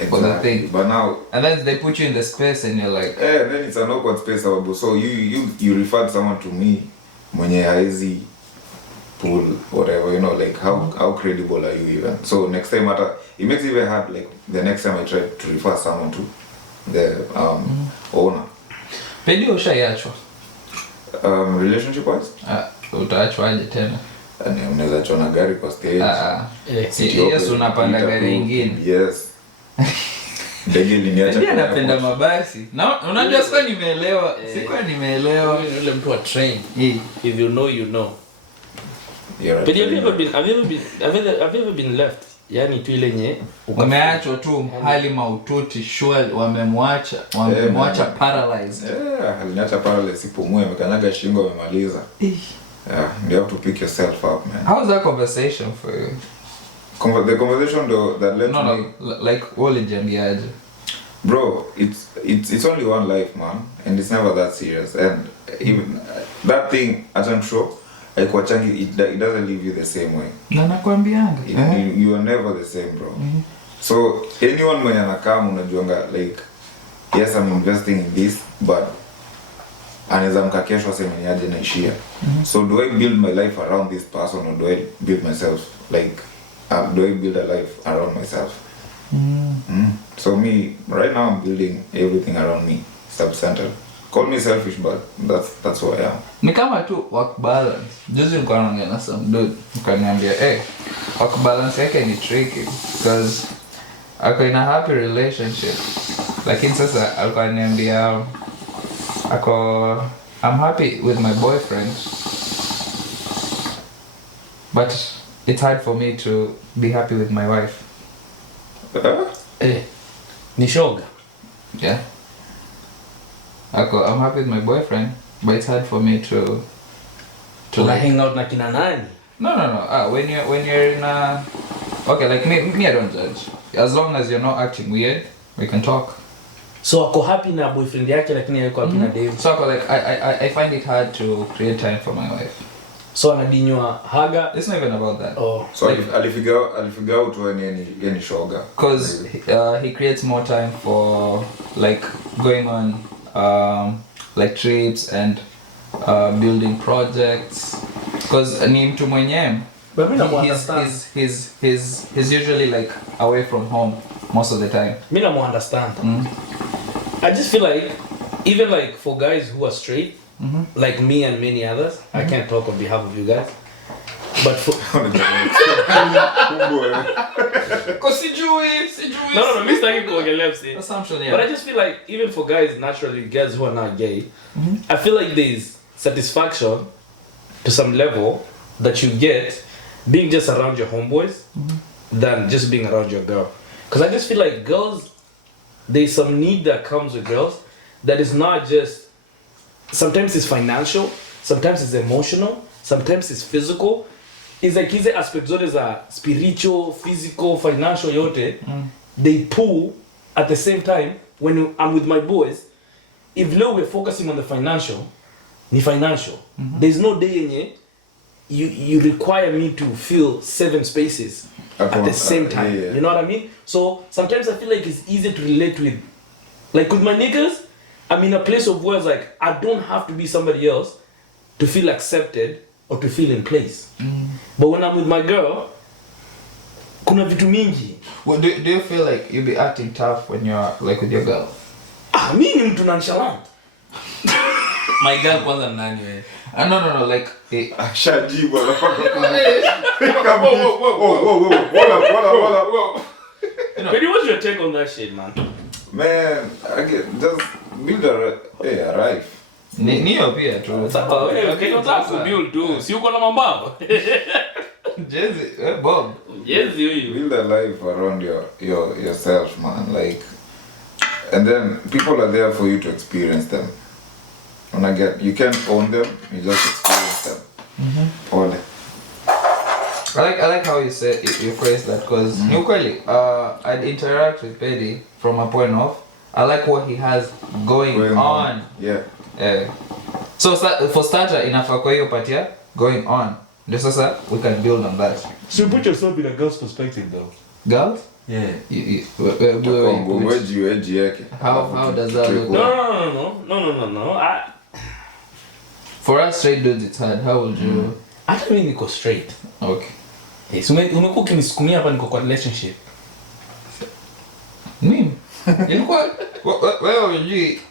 for the thing. But now, and then they put you in the space and you're like, then it's an awkward space about. So you referred someone to me mwenye haezi pull whatever, you know, like how credible are you even? So next time it makes it very hard, like the next time I try to refer someone to the owner. Peddie ushaiachwa? Relationship wise? Utaachwaje tena? Unaweza chona gari kwa stage. Yes, unapanda gari ingine. Yes. Ndege liniacha. Peddie anapenda mabasi. Na unajua sikuwa nimeelewa. Sikuwa nimeelewa yule mtu wa train. If you know, you know. But have you ever been left? Yani tu ile nye umeachwa tu hali maututi, sure wamemwacha paralyzed. Aliniacha paralyzed, ipumue, amekanyaga shingo, amemaliza. You have to pick yourself up, man. How's that conversation for you? The conversation though that led to me, like ulijiambiaje? Bro, it's only one life, man, and it's never that serious. And even that thing, as I'm sure, like watchangi, it doesn't leave you the same way. Na nakwambianga. You are never the same, bro. So anyone mwenye anakaa unajuanga like, yes, I'm investing in this, but anaweza mkakesho aseme niaje naishia. So do I build my life around this person or do I build myself like do I build a life around myself? So me right now I'm building everything around me, substantial. Call me selfish, but that's who I am. Ni kama tu work balance. Juzi nilikuwa naongea na some dude, nikaniambia work balance yake ni tricky because ako in a happy relationship. Lakini sasa alikuwa ananiambia I'm happy with my boyfriend, but it's hard for me to be happy with my wife. Ni shoga. Yeah. I'm happy with my boyfriend, but it's hard for me to like hang out na kina nani? No. When you're in a okay, like me, I don't judge. As long as you're not acting weird, we can talk. So ako happy na boyfriend yake lakini hayuko happy na Dave. So like I find it hard to create time for my wife. So anadinywa haga. It's not even about that. Oh. So like, alifigure out when any shoga. Because he creates more time for like going on like trips and building projects. Because ni mtu mwenyewe. But mimi namuunderstand. He's usually like away from home most of the time. Mimi namuunderstand. I just feel like even like for guys who are straight, like me and many others, I can't talk on behalf of you guys, but for no, Mr. Kiko Assumption, yeah. But I just feel like even for guys, naturally, guys who are not gay, I feel like there's satisfaction to some level that you get being just around your homeboys than just being around your girl. Because I just feel like girls, there's some need that comes with girls that is not just, sometimes it's financial, sometimes it's emotional, sometimes it's physical. It's like hizi aspects zote za spiritual, physical, financial yote, they pull at the same time. When I'm with my boys, if low we're focusing on the financial, ni financial. There's no day in it you require me to fill 7 spaces at the same time. Yeah. You know what I mean? So sometimes I feel like it's easier to relate with, like with my niggas, I'm in a place of where it's like I don't have to be somebody else to feel accepted or to feel in place. But when I'm with my girl, kuna vitu mingi. Well, do you feel like you'll be acting tough when you're like with your girl? Mimi ni mtu nonchalant. My girl kwanza nani wewe? No, like Shaji bwana. Whoa. Peddie, what's your take on that shit, man? Man, just build a life. Niyo pia tu. Sasa wewe unataka kubuild tu. Si uko na mambaba? Jezi, Bob. Jezi huyu. Build a life around yourself, man. Like And then people are there for you to experience them. And again, you can't own them, you just experience them. Only. I like how you said you phrased that because usually I'd interact with Peddie from a point of I like what he has going on. Yeah. So for starter inafaa kwa hiyo part ya going on. Ndio sasa we can build on that. So put yourself in a girl's perspective though. Girls? Yeah. How does that look? No. For us straight dudes it's hard. How would you? Hata mimi niko straight. Okay. Yes, umekuwa ukinisukumia hapa niko kwa relationship. Mimi? Ilikuwa wewe unajui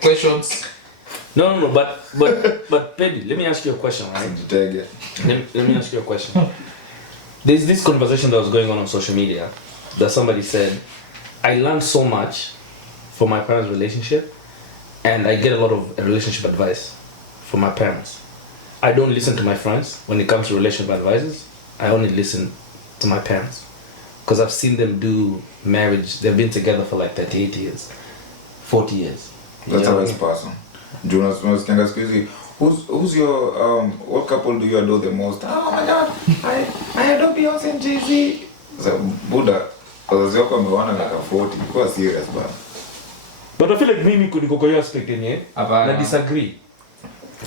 questions. No, but Peddie, let me ask you a question, right? Let me ask you a question. There's this conversation that was going on social media that somebody said, I learned so much from my parents' relationship and I get a lot of relationship advice from my parents. I don't listen to my friends when it comes to relationship advices. I only listen to my parents because I've seen them do marriage. They've been together for like 38 years, 40 years. That's a nice person. Jonas Kanga Squeezy. Who's your what couple do you adore the most? Oh my god, I adore Beyonce and Jay-Z. So Buddha, wazazi wako wameona miaka 40, kwa serious bana. But I feel like mimi niko kwa hiyo aspect yenyewe. I disagree.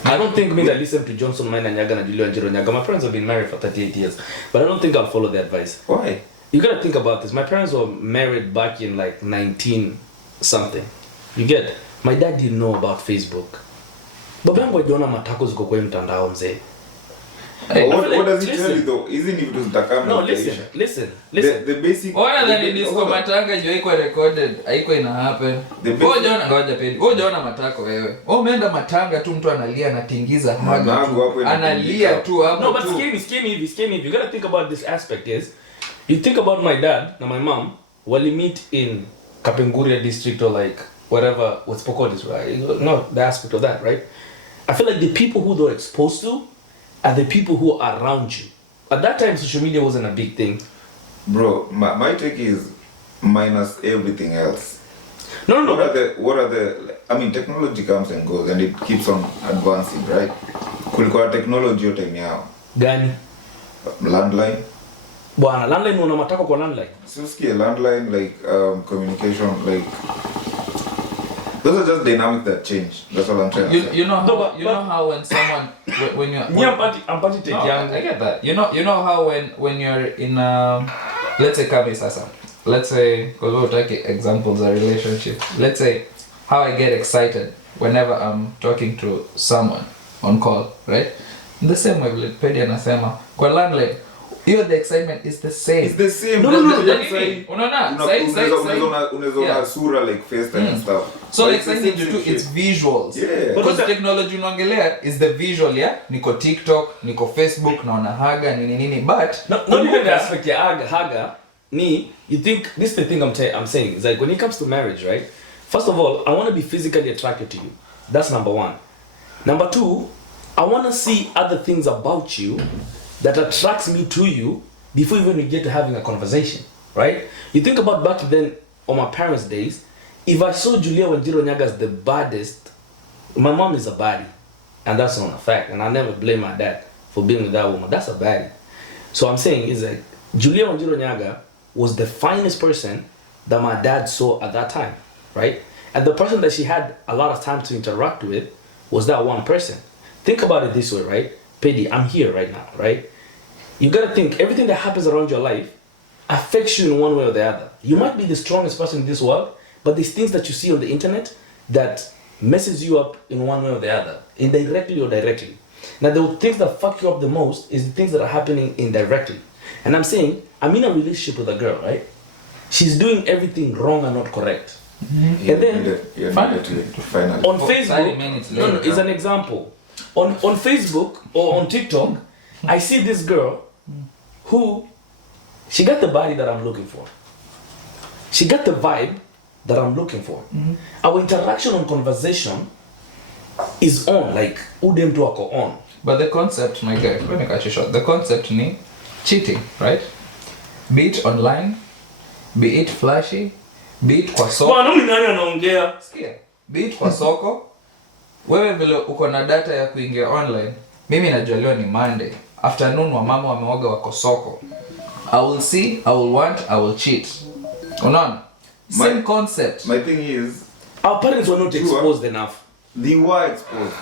I don't think me that listen to Johnson Maina Nyaga and Julio Njiro Nyaga. My parents have been married for 38 years, but I don't think I'll follow the advice. Why? You gotta think about this. My parents were married back in like 19 something. You get? My dad didn't know about Facebook. Baba yangu aliona matako ziko kwa mtandao mzee. What does he tell you though? Isn't it to come? No, listen. The basic. Ona that in disco matanga jo iko recorded, haiko ina happen. Wewe unaona ngoja Peddie. Wewe unaona matako wewe. Wewe umeenda matanga tu mtu analia anatingiza haga tu. Analia tu hapo. No, but skinny. You gotta think about this aspect is you think about my dad and my mom wali meet in Kapenguria district or like whatever what's Pokot is, right? No, the aspect of that, right? I feel like the people who they're exposed to are the people who are around you. At that time, social media wasn't a big thing. Bro, my take is minus everything else. No. What are the? I mean, technology comes and goes, and it keeps on advancing, right? Kulikuwa technology yote ni yao. Gani? Landline. Bwana, landline una matako kwa landline. Suski landline like communication like. Those are just dynamics that change. That's what I'm trying to say. You know how when someone when you're I'm party take young. I get that. You know how when you're in let's say kama sasa. Let's say because we'll take examples of relationship. Let's say how I get excited whenever I'm talking to someone on call, right? In the same way like Peddie anasema kwa landline the excitement is the same. It's the same. No. Unaona sura like FaceTime and stuff. So exciting to do it's visuals. Yeah. Because technology unaongelea is the visual, yeah? Niko TikTok, niko Facebook, naona haga nini. But not even the aspect ya haga ni you think this is the thing I'm saying is like when it comes to marriage, right? First of all, I want to be physically attracted to you. That's number one. Number two, I want to see other things about you that attracts me to you before even we get to having a conversation, right? You think about back then on my parents' days, if I saw Julia Wanjiro Nyaga as the baddest, my mom is a baddie, and that's not a fact, and I never blame my dad for being with that woman. That's a baddie. So I'm saying is like Julia Wanjiro Nyaga was the finest person that my dad saw at that time, right? And the person that she had a lot of time to interact with was that one person. Think about it this way, right? Peddie, I'm here right now, right? You gotta think everything that happens around your life affects you in one way or the other. You might be the strongest person in this world, but there's things that you see on the internet that messes you up in one way or the other, indirectly or directly. Now, the things that fuck you up the most is the things that are happening indirectly. And I'm saying, I'm in a relationship with a girl, right? She's doing everything wrong and not correct. Mm-hmm. And then, finally. On Facebook, it's an example. On Facebook or on TikTok, I see this girl who, she got the body that I'm looking for. She got the vibe that I'm looking for. Mm-hmm. Our interaction and conversation is on, like, udem to ako on. But the concept, my guy, let me cut you short. The concept ni cheating, right? Be it online, be it flashy, Beat kwa soko. Bwana mimi nani anaongea? Sikia. Beat kwa soko. Wewe vile uko na data ya kuingia online. Mimi najua leo ni Monday. Afternoon wa mama wameoga wako soko. I will see, I will want, I will cheat. Unaona? Same concept. My thing is, Our parents were not exposed enough. they were exposed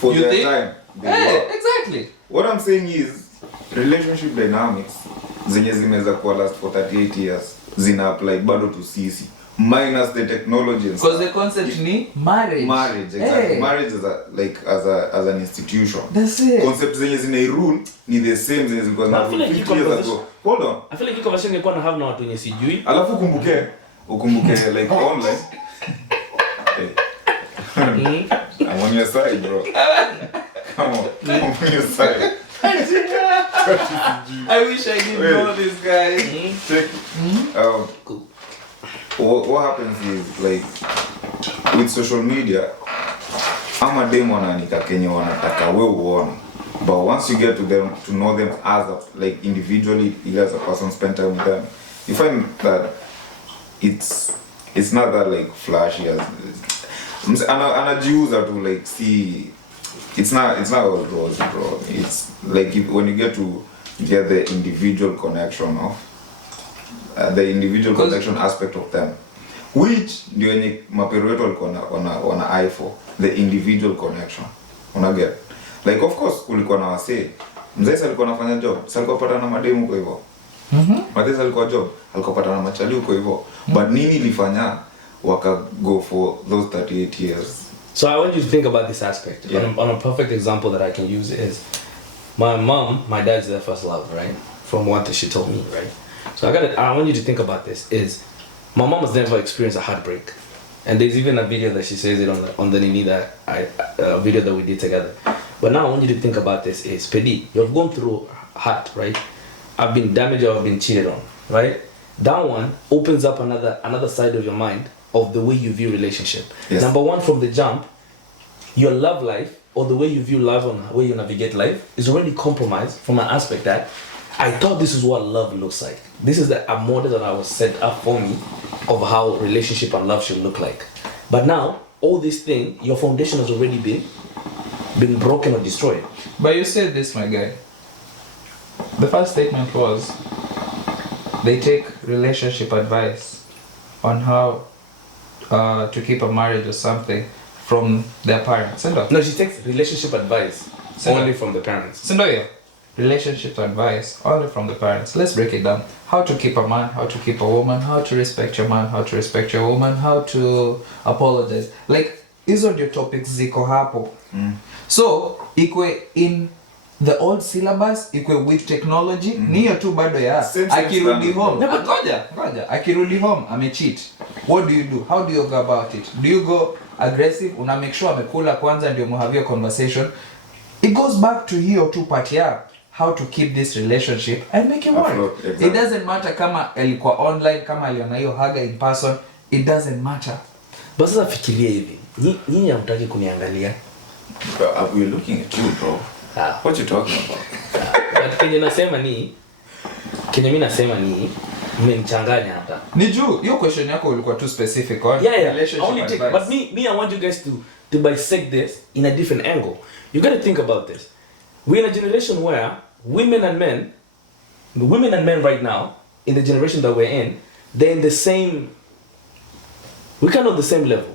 for You their think? time. They Hey, were. exactly. What I'm saying is, relationship dynamics zenye zimeweza kuwa last for 38 years zina apply bado to sisi minus the technology and Because stuff. the concept ni marriage. Marriage, exactly. Hey. Marriage as an institution. That's it. Concept zenye zina rule ni the same zenye zilikuwa I na feel 50 like you years conversation- ago. Hold on. I feel like hii conversation ingekuwa na have na watu wenye sijui. Alafu ukumbuke like online. Hey. I'm on your side, bro. Come on. I'm on your side. I wish I didn't know this guy. Check. Cool. What happens is like with social media, ama demo wanaandika kenye wanataka we uone, but once you get to know them as like individually, as a person, spend time with them, you find that it's not that like flashy as anajiuza to like see. It's not all rosy, bro. It's like when you get to get the individual connection of the individual connection aspect of them, which ndio yenye mapero wetu walikuwa eye for the individual connection. Unaget, like of course kulikuwa na wase mzee alikuwa anafanya job, sasa alikuwa pata na mademu kwa hivyo mzee alikuwa job, alikuwa pata na machali kwa hivyo, but nini ilifanya waka go for those 38 years? So I want you to think about this aspect. Yeah. On a perfect example that I can use is my mom, my dad's their first love, right? From what she told me, right? So I want you to think about this is my mom has never experienced a heartbreak. And there's even a video that she says it on the Nini that a video that we did together. But now I want you to think about this is Peddie, you've gone through heart, right? I've been damaged or I've been cheated on, right? That one opens up another side of your mind of the way you view relationship. Yes. Number one, from the jump, your love life or the way you view love and the way you navigate life is already compromised from an aspect that I thought this is what love looks like. This is a model that I was set up for me of how relationship and love should look like. But now, all this thing, your foundation has already been broken or destroyed. But you said this, my guy. The first statement was they take relationship advice on how to keep a marriage or something from their parents. No, she takes relationship advice only from the parents. Sindoyo, relationship advice only from the parents. Let's break it down. How to keep a man, how to keep a woman, how to respect your man, how to respect your woman, how to apologize. Like, hizo ndio topics ziko hapo. So, ikwe in the old syllabus, ikwe with technology, niyo tu bado ya. Akirudi home. Ngoja. Akirudi home, amecheat. What do you do? How do you go about it? Do you go aggressive? Una make sure amekula kwanza ndio muhavia conversation. It goes back to hiyo tu part ya how to keep this relationship and make it work. Exactly. It doesn't matter kama alikuwa online, kama aliona hiyo haga in person, it doesn't matter. But sasa fikiria hivi. Nyinyi hamtaki kuniangalia. We're looking at you, bro. What you talking about? But Kenye mimi nasema ni mmenichanganya hata. Ni juu, hiyo question yako ulikuwa too specific on relationship only take, advice. but me I want you guys to bisect this in a different angle. You got to think about this. We're in a generation where women and men right now, in the generation that we're in, they're in the same, we kind of the same level.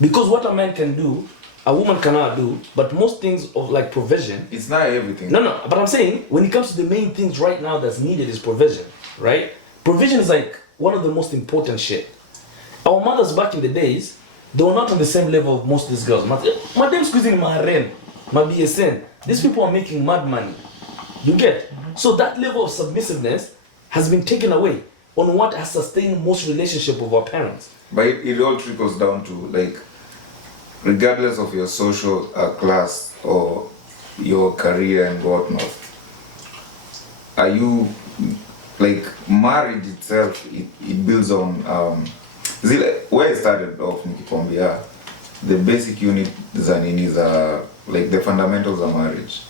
Because what a man can do, a woman cannot do, but most things of like provision. It's not everything. No, but I'm saying, when it comes to the main things right now that's needed is provision, right? Provision is like one of the most important shit. Our mothers back in the days, they were not on the same level of most of these girls. Madam squeezing my rent, my BSN. These people are making mad money. You get? So that level of submissiveness has been taken away on what has sustained most relationship with our parents. But it all trickles down to like, regardless of your social class or your career and whatnot, are you like marriage itself? It builds on where I started off. Nikikwambia the basic unit za nini za like the fundamentals of marriage.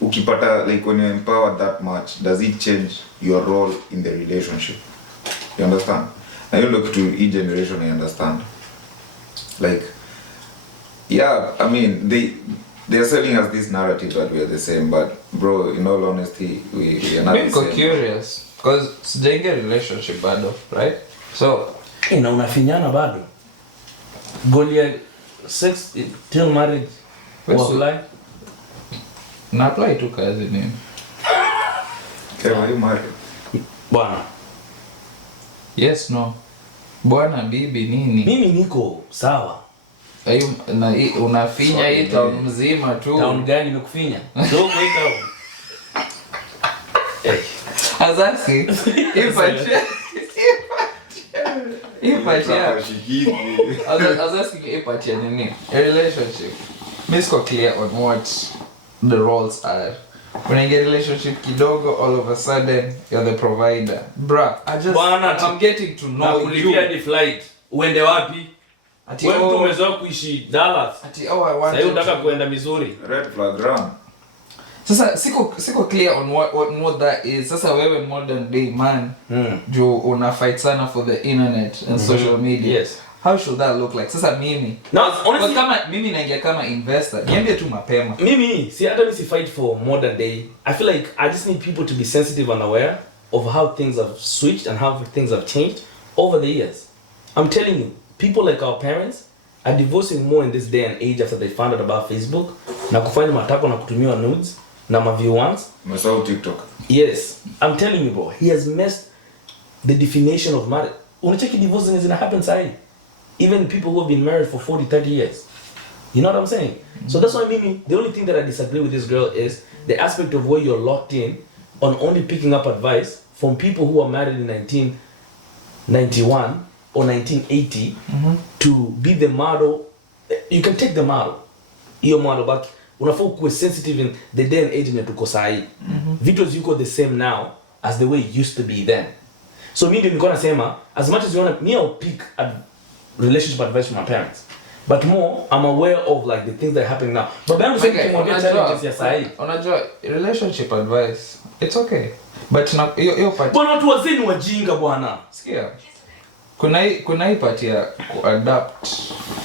Ukipata like when you empower that much, does it change your role in the relationship? You understand? I don't look to each generation I understand. Like, yeah, I mean, they're selling us this narrative that we are the same, but bro, in all honesty, we are not the same. I'm curious, because sijaingia relationship bado, right? So, na unafinyana bado. Golia sex till marriage. Apply. Na apply tu kazi nini? Okay, are you married? Bwana. Yes, no. Bwana bibi nini? Mimi niko sawa. Ayu unafinya hii town mzima tu. Town gani nimekufinya? Ndio mweka. Azaki. Ipatia. Ipatia nini? A relationship. Miss clear on what the roles are. When I get relationship kidogo, all of a sudden you're the provider. Bruh, I'm getting to know you. Kulipia the flight. Uende wapi? Ati wewe mtu umezoea kuishi Dallas. Ati I want. Sasa unataka kuenda Missouri. Red flag run. Sasa siko clear on what that is. Sasa wewe modern day man, juu una fight sana for the internet and social media. Yes. How should that look like? Sasa mimi. Now, honestly, kama mimi naingia kama investor, niambie tu mapema. Mimi, see, I don't fight for modern day. I feel like I just need people to be sensitive and aware of how things have switched and how things have changed over the years. I'm telling you, people like our parents are divorcing more in this day and age after they found out about Facebook. Na kufanya matako na kutumiwa nudes na ma-viewers. Masao TikTok. Yes, I'm telling you, bro. He has messed the definition of marriage. Unacheki divorce is gonna happen side. Even people who have been married for 40, 30 years. You know what I'm saying? Mm-hmm. So that's why the only thing that I disagree with this girl is the aspect of where you're locked in on only picking up advice from people who are married in 1991 or 1980 to be the model. You can take the model. Your model back. Unafaa kuwa sensitive in the day and age in tuko sahi. Videos yuko the same now as the way it used to be then. So mimi niko nasema as much as you want me I'll pick relationship advice from my parents, but more I'm aware of like the things that are happening now. But I'm saying more challenges ya sahi. Unajua relationship advice it's okay, but na hiyo part bwana watu wazee ni wajinga bwana. Sikia, kuna hii part ya adapt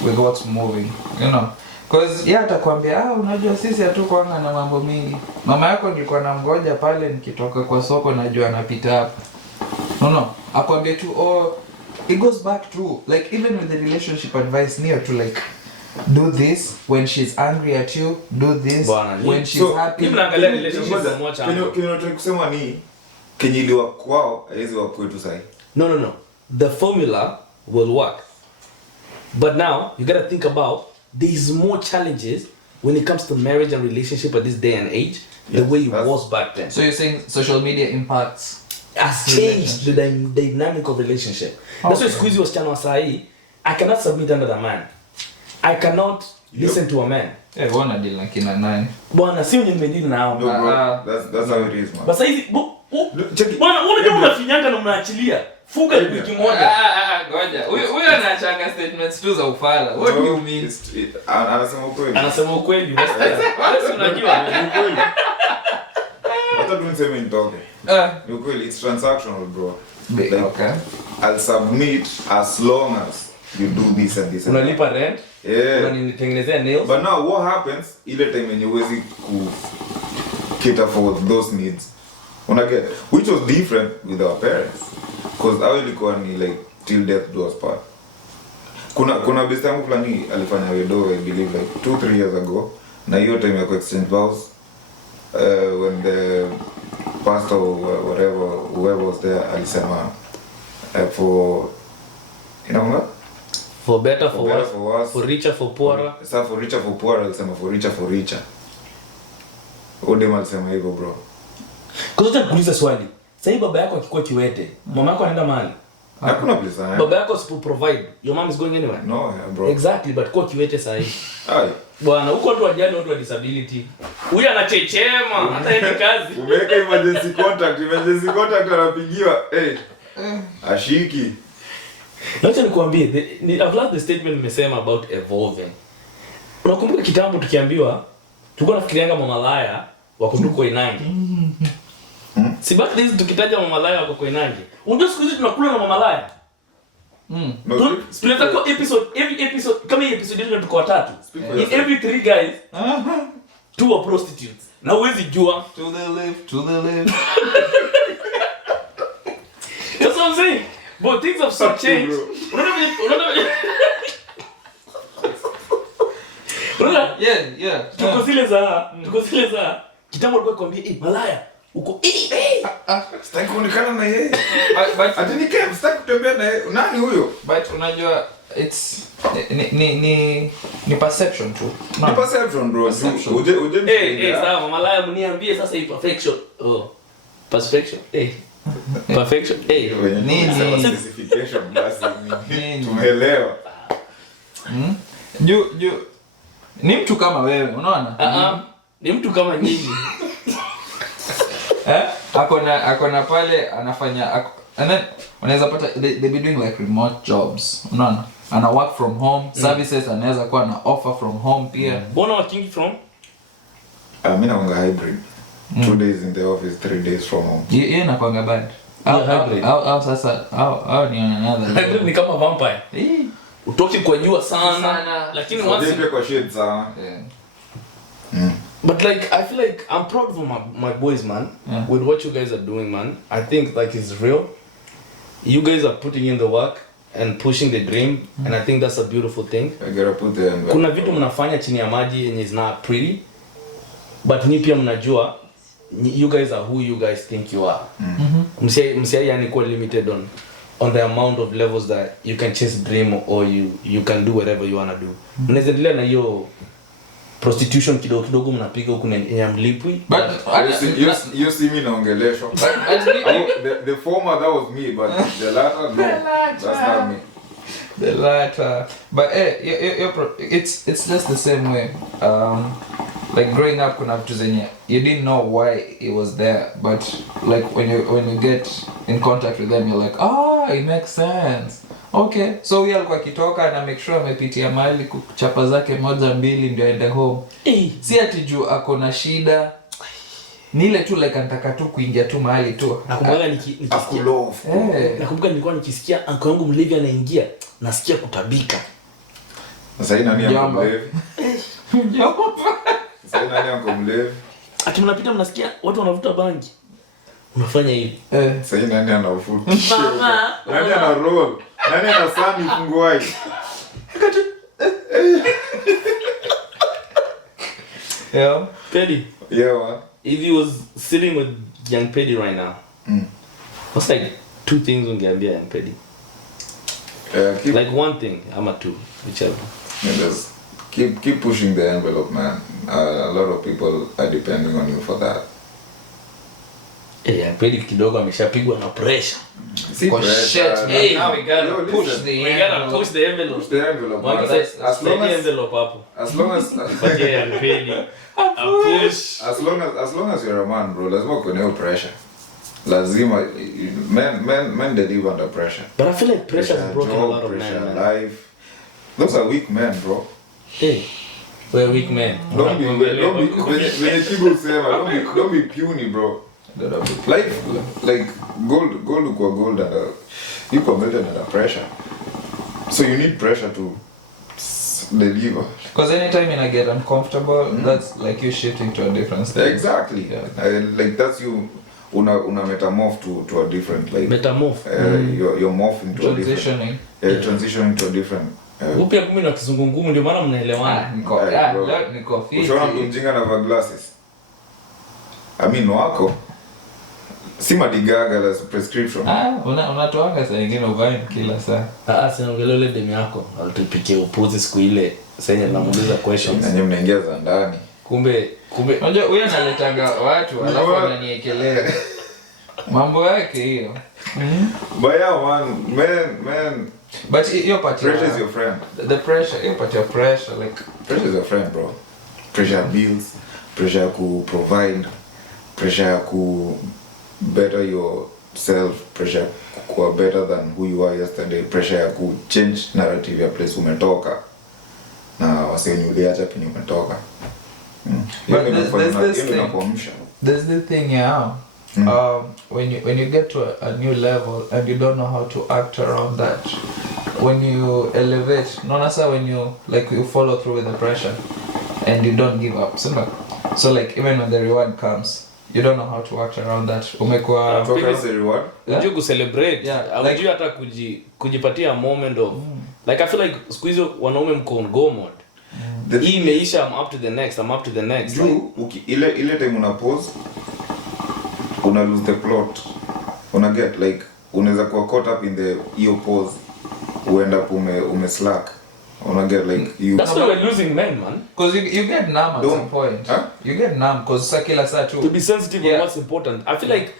with what's moving, you know, because yeye atakwambia unajua sisi hatukuanga na mambo mingi. Mama yako nilikuwa namngoja pale nikitoka kwa soko najua anapita hapa. No, akwambia tu it goes back to like even with the relationship advice near to like do this when she's angry at you, do this when she's happy. Even angalia relationship za mocha. Kinataka kusema ni kenyiliwa kwao haiwezi wa kwetu sahi. No. The formula will work. But now you got to think about there's more challenges when it comes to marriage and relationship at this day and age the way it was back then. So you're saying social media impacts has changed the dynamic of relationship. That's why squeezy was channel sahi. I cannot submit under the man. I cannot listen to a man. Bwana deal na kina nani? Bwana si unye mmedili nao. No bro, that's how it is man. Basa hizi bwana unajua unafinyanga na unaachilia. Funga wiki moja. Ngoja. Huyo anachanga statements tu za ufala. What do you mean? Anasema ukweli. Basi unajua ukweli. Hata tuniseme nitoke. Ni ukweli, it's transactional bro. Like, okay. I'll submit as long as you do this and this. Unalipa rent? Yeah. Unanitengenezea nails? But now what happens ile time yenye huwezi ku cater for those needs. Unaget, which was different with our parents. Because our ilikuwa ni like till death do us part. Kuna best time fulani alifanya wedo I believe like 2-3 years ago. Na hiyo time ya exchange vows when the pastor or whatever whoever was there alisema for you know what? For better, for worse, for worse, for richer, for poorer. Sasa for richer, for poorer alisema for richer. Odem alisema hivyo bro. Kwanza kuuliza swali. Sasa baba yako akikuwa kiwete, mama yako anaenda mahali? Hakuna place haya. Baba yako sipo provide. Your mom is going anywhere? No, yeah, bro. Exactly, but kwa kiwete sasa hivi. Ai. Bwana, huko watu wajani, watu wa disability. Huyu anachechema, hata hivi kazi. Umeweka emergency contact anapigiwa. Ashiki. Acha nikwambie, I've loved the statement nimesema about evolving. Unakumbuka kitambo tukiambiwa tulikuwa nafikirianga mamalaya wako tuko Inangi. Si back days tukitaja mamalaya wako Inangi. Unajua siku hizi tunakula na mamalaya. No, Tunaweza kwa every episode kama hii episode yetu tuko watatu. for In yourself. every 3 guys, 2 are prostitutes. Na huwezi jua. To the left. That's what I'm saying. But things have so changed. Unaona? Yeah. Tuko zile za kitambo alikuwa kwambia malaya uko Sitaki kuonekana na yeye. But Ati sitaki kutembea na yeye. Nani huyo? But unajua it's ni perception tu. Ni perception bro. Perception. Uje sawa malaya mniambie sasa hii perfection. Perfection. Perfection. Nini? Specification basi Nini? tumeelewa. Juu ni mtu kama wewe, unaona? Ni mtu kama nyinyi. Akona pale anafanya and then unaweza pata they be doing like remote jobs, unaona? Ana work from home, services anaweza kuwa na offer from home pia. Bona working from? Mimi naonga hybrid. 2 days in the office, 3 days from home. Yeye anakuanga bad. Hybrid. Au sasa au ni another. Hybrid ni kama vampire. Utoki kwa jua sana. Lakini once Sije kwa shade sana. But like I feel like I'm proud of my boys, man. Yeah. With what you guys are doing, man. I think like it's real. You guys are putting in the work and pushing the dream, and I think that's a beautiful thing. I gotta put the envelope. Kuna vitu mnafanya chini ya maji and it's not pretty, but ni pia mnajua you guys are who you guys think you are. Msia yani kuwa limited on the amount of levels that you can chase dream or you can do whatever you wanna do. Mnaweza endelea na hiyo prostitution kidogo mnapiga huku na mlipwi. But you see me naongelesho. The former that was me, but the latter no. That's not me. The latter. But it's just the same way. Like growing up kuna vitu zenye you didn't know why it was there, but like when you get in contact with them you're like, it makes sense. Okay, so huyu alikuwa kitoka na make sure amepitia mahali kuchapa zake 1-2 ndio aende home. Si ati juu ako na shida. Ni ile tu like anataka tu kuingia tu mahali tu. Nakumbuka nikisikia. Nakumbuka nilikuwa nikisikia uncle wangu mlevi anaingia, nasikia kutabika. Sasa hii nani Jamba. mlevi? Sasa hii nani mlevi? Ati mnapita mnasikia watu wanavuta bangi. Unafanya hivi. Sasa hii nani anavuta? Mama. Nani ana roll? Nani ana sami funguai? Yeah. Peddie. Yeah. If you was sitting with young Peddie right now, what's like 2 things ungeambia young Peddie? Like 1 thing, ama 2, whichever. Just keep pushing the envelope, man. A lot of people are depending on you for that. Young Peddie kidogo ameshapigwa na pressure. See For pressure. shit, Hey, now we gotta yo, push listen. the We gotta push the envelope. Push the envelope. Why Man. say As long as envelope hapo? as long as But yeah, young Peddie. A push. as long as you're a man, bro, lazima uko na hiyo pressure. Lazima men they live under pressure. But I feel like pressure has broken a lot of pressure, men. Man. life. Those are weak men, bro. Hey, we're weak men. Don't be when people say, don't be puny, bro. Life, like gold kwa gold and you committed under pressure. So you need pressure to deliver. Because anytime I get uncomfortable, that's like you shifting to a different state. Exactly. Yeah. Like that's you una metamorph to a different like Metamorph. you're morphing to a different transitioning to a different Upia kumi na kizungungumu ndio maana mnaelewana. Niko fit. ushaona mtu mjinga na glasses. I mean wako si madigaga la prescription. Unatoanga saa nyingine uvae kila saa. Sina ongelea ile demu yako. Alitupikia upuzi siku ile. Sasa namuuliza questions. Na nyinyi mnaingia za ndani. Kumbe unajua huyu analetanga watu alafu ananiekelea. Mambo yake hiyo. But yeah, man. But hiyo part Pressure is your friend. The pressure, hiyo part your pressure like Pressure is your friend, bro. Pressure bills, pressure ku provide, pressure ku better yourself, pressure kuwa better than who you are yesterday, pressure ku change narrative ya place umetoka na waseni uliacha penye umetoka. But there's this thing when you get to a new level and you don't know how to act around that, when you elevate, not when you like you follow through with the pressure and you don't give up. So like even when the reward comes, you don't know how to act around that. Umekuwa What's the reward? Would you celebrate? Yeah, Would you hata kujipatia a moment of like I feel like squeeze wanaume mko on go mode. Hii imeisha, I'm up to the next, I'm up to the next. Ile time una pause, una lose the plot. Una get like unaweza kuwa caught up in the hiyo pause, uend up ume slack. Una get like you. That's why we're losing men, man. Because you get numb at some point. Huh? You get numb because sa kila saa tu. To be sensitive on what's important. I feel like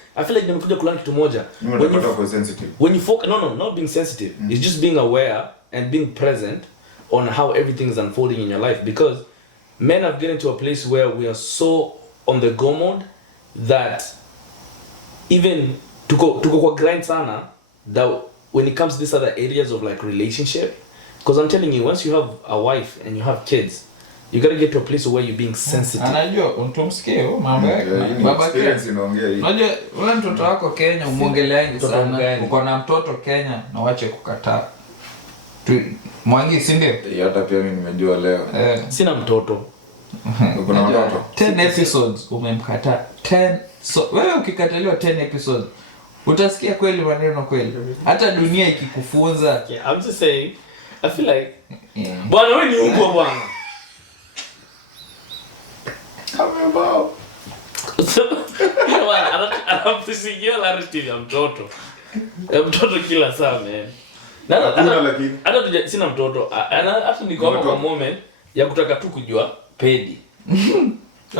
nimekuja kulana kitu moja. When you focus, no, not being sensitive. It's just being aware and being present on how everything is unfolding in your life, because men have gotten to a place where we are so on the go mode that even tuko kwa grind sana, that when it comes to these other areas of like relationship, because I'm telling you, once you have a wife and you have kids, you gotta get to a place where you're being sensitive. Anajua untumsikie mambo yake. Baba experience inaongea hivi. Unajua ule mtoto wako Kenya umwongeleangi sana. Uko na mtoto Kenya na wache kukataa. Mwangi si ndio? Hata pia mimi nimejua leo. Sina mtoto. Uko na mtoto? 10 episodes umemkataa. 10. So wewe ukikataliwa 10 episodes utasikia kweli maneno kweli. Hata dunia ikikufunza. Yeah, I'm just saying, I feel like bwana wewe ni umbwa bwana. Kama bao. Anamsikia la resti ya mtoto. Mtoto kila saa man. Hata sina mtoto. Hata niko hapa kwa moment ya kutaka tu kujua Peddie.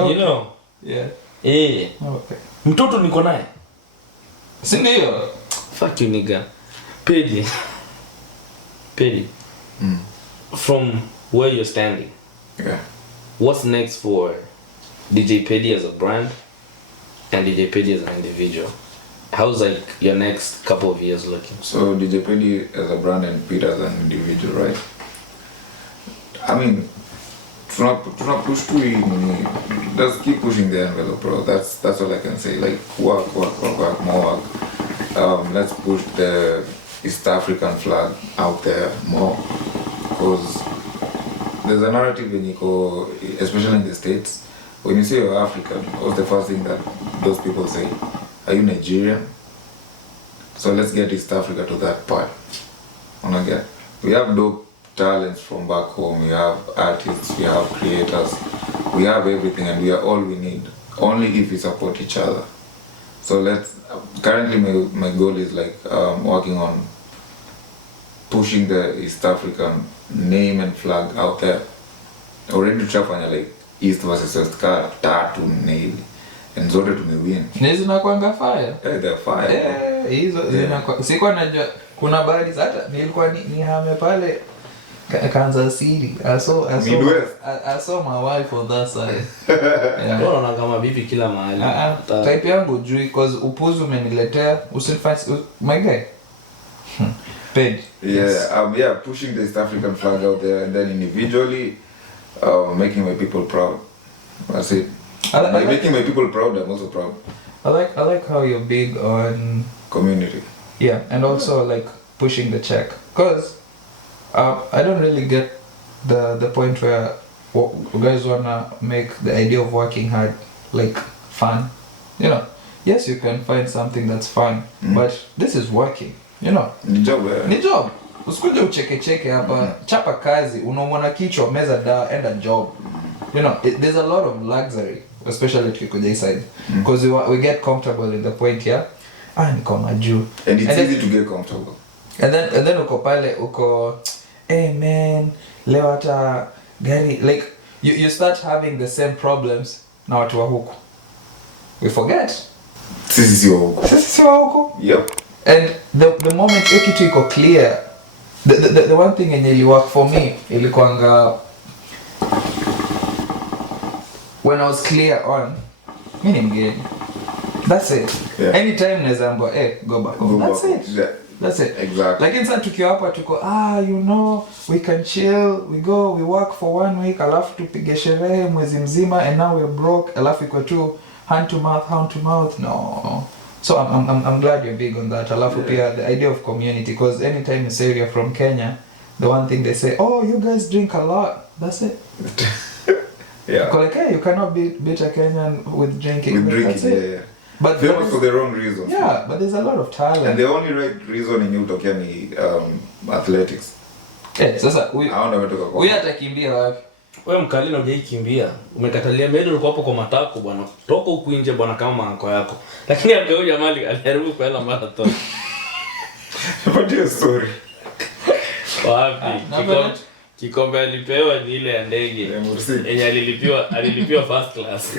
You know? Yeah. Okay. Mtoto niko naye. Si ndio? Fuck you nigga. Peddie. From where you're standing. Yeah. What's next for DJ Peddie as a brand and DJ Peddie as an individual? How's like your next couple of years looking? So DJ Peddie as a brand and Peter as an individual, right? I mean, tuna push to just keep pushing the envelope, bro. That's all I can say. Like work, more work. Let's push the East African flag out there more, because there's a narrative when you go, especially in the States, when you say you're African, what's the first thing that those people say? Are you Nigerian? So let's get East Africa to that part. We have dope talents from back home, we have artists, we have creators, we have everything, and we are all we need, only if we support each other. So currently my goal is like working on pushing the East African name and flag out there. Already tushafanya like East versus West car tatu navy, and zote tumewin. Nizi na kuanga fire. They're fire. Hizo zinakuwa sikuwa najua kuna baadhi hata nilikuwa nihame pale Kansas City. I saw my wife on that side. Unaona kama bibi kila mahali. Type yangu juu because upuzi umeniletea usifanye my guy. Peddie. Yeah, pushing the East African flag out there, and then individually making my people proud. That's it. By making my people proud, I'm also proud. I like how you're big on community. Yeah, and also like pushing the check, cause I don't really get the point where you guys wanna make the idea of working hard like fun. You know, yes, you can find something that's fun, but this is working. You know, ni job. Usikuje ucheke hapa, chapa kazi, unaumwa kichwa, meza dawa, end a job. You know, there's a lot of luxury, especially tukikuja hii side, because we get comfortable in the point here. Niko na juu. And it's easy to get comfortable. And then uko pale hey man, leo hata gari, like you start having the same problems na watu wa huku. We forget. Sisi si wa huku. Yep. And the moment kitu iko clear, the one thing yenye ili work for me ilikuanga when I was clear on mimi ni mgeni. That's it. Yeah. Anytime naweza ambiwa go back home. That's it. Yeah. That's it. Exactly. Like inside tukiwa hapa tuko you know, we can chill, we work for 1 week, alafu tupige sherehe mwezi mzima, and now we're broke, alafu iko tu hand to mouth. No. So I'm glad you're big on that. Alafu pia the idea of community, because anytime you say you're from Kenya, the one thing they say, oh, you guys drink a lot. That's it. Yeah. Like, hey, you cannot beat a Kenyan with drinking. With drinking, that's it. yeah. But famous for the wrong reasons. Yeah, but there's a lot of talent. And the only right reason in utokea ni athletics. Sasa huyu atakimbia wapi? Wewe mkali na hujaikimbia. Umekatalia medal uko hapo kwa matako bwana. Toka huku nje bwana kama anko yako. Lakini hapo jamaa alijaribu kwenda marathon. What is story? Wapi? Kikombe alipewa ni ile ya ndege. Yenye alilipiwa first class.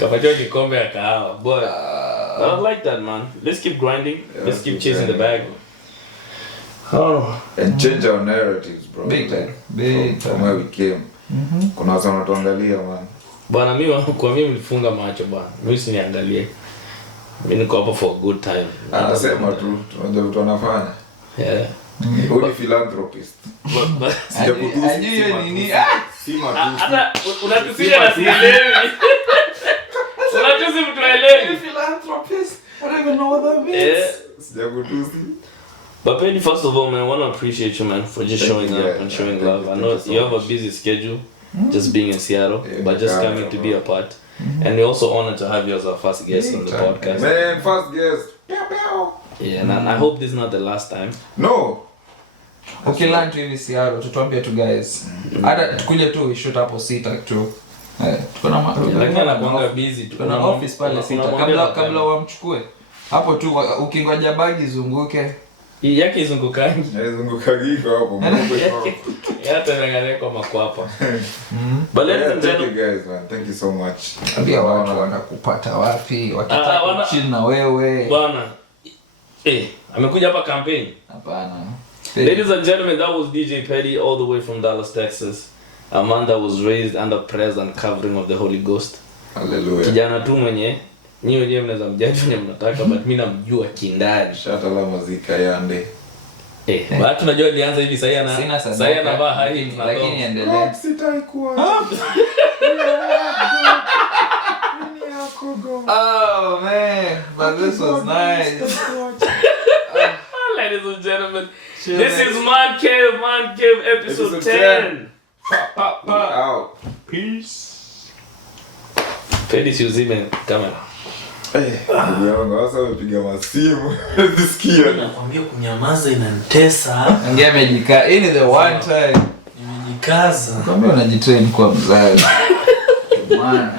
Kapatiwa kikombe ya kahawa. Boy, I like that, man. Let's keep grinding. Let's keep chasing the bag. Oh. And change our narratives, bro. Big time. From where we came. Kuna watu wanatuangalia, man. Bwana mimi nilifunga macho bwana. Mimi usiniangalie. Mimi niko hapa for a good time. Anasema tu, tunajua vitu wanafanya. Yeah. Only philanthropist. Ajui nini? Hata unatusia na sielewi. Unatusi mtu elewi. Philanthropist. I don't even know what that means. Sijakutusi. But Peddie, first of all, man, I want to appreciate you, man, for just showing up and showing love. I know you have a busy schedule, just being in Seattle, but just coming to be a part. And we're also honored to have you as our first guest on the podcast. Man, first guest. Yeah, and I hope this is not the last time. No. Okay, land hivi Seattle, tutuambia tu guys. Hata tukuje tu we shoot hapo sita tu. Tuko na lakini anakuanga busy, tuko na office pale sita. Kabla wamchukue. Hapo tu ukingoja bagi zunguke. Yake izungukangi. Izungukagi kwa hapo. Hata ngangane kwa makwapa. But ladies and gentlemen, thank you guys, man. Thank you so much. Ambia watu wanakupata wapi? Wakitaka chill na wewe. Bwana. Amekuja hapa campaign. Hapana. Ladies and gentlemen, that was DJ Peddie all the way from Dallas, Texas. A man that was raised under prayer and covering of the Holy Ghost. Hallelujah. Kijana tu mwenye nyinyi wenyewe mnaweza mjudge venye mnataka, but mimi namjua kindani. Shata la muzika yande. But tunajua ilianza hivi sasa anavaa hadi lakini endelea. Sitaikuwa. Oh man, but this was nice. Ladies and gentlemen, this is MANCAVE episode 10. Out. Peace. Peddie siuzime kamera. Ndio sasa umepiga masimu. Nisikia. Nakwambia kunyamaza inanitesa. Ongea amejika. Hii ni the one time. Nimejikaza. Nakwambia unajitrain kwa mzazi. Man.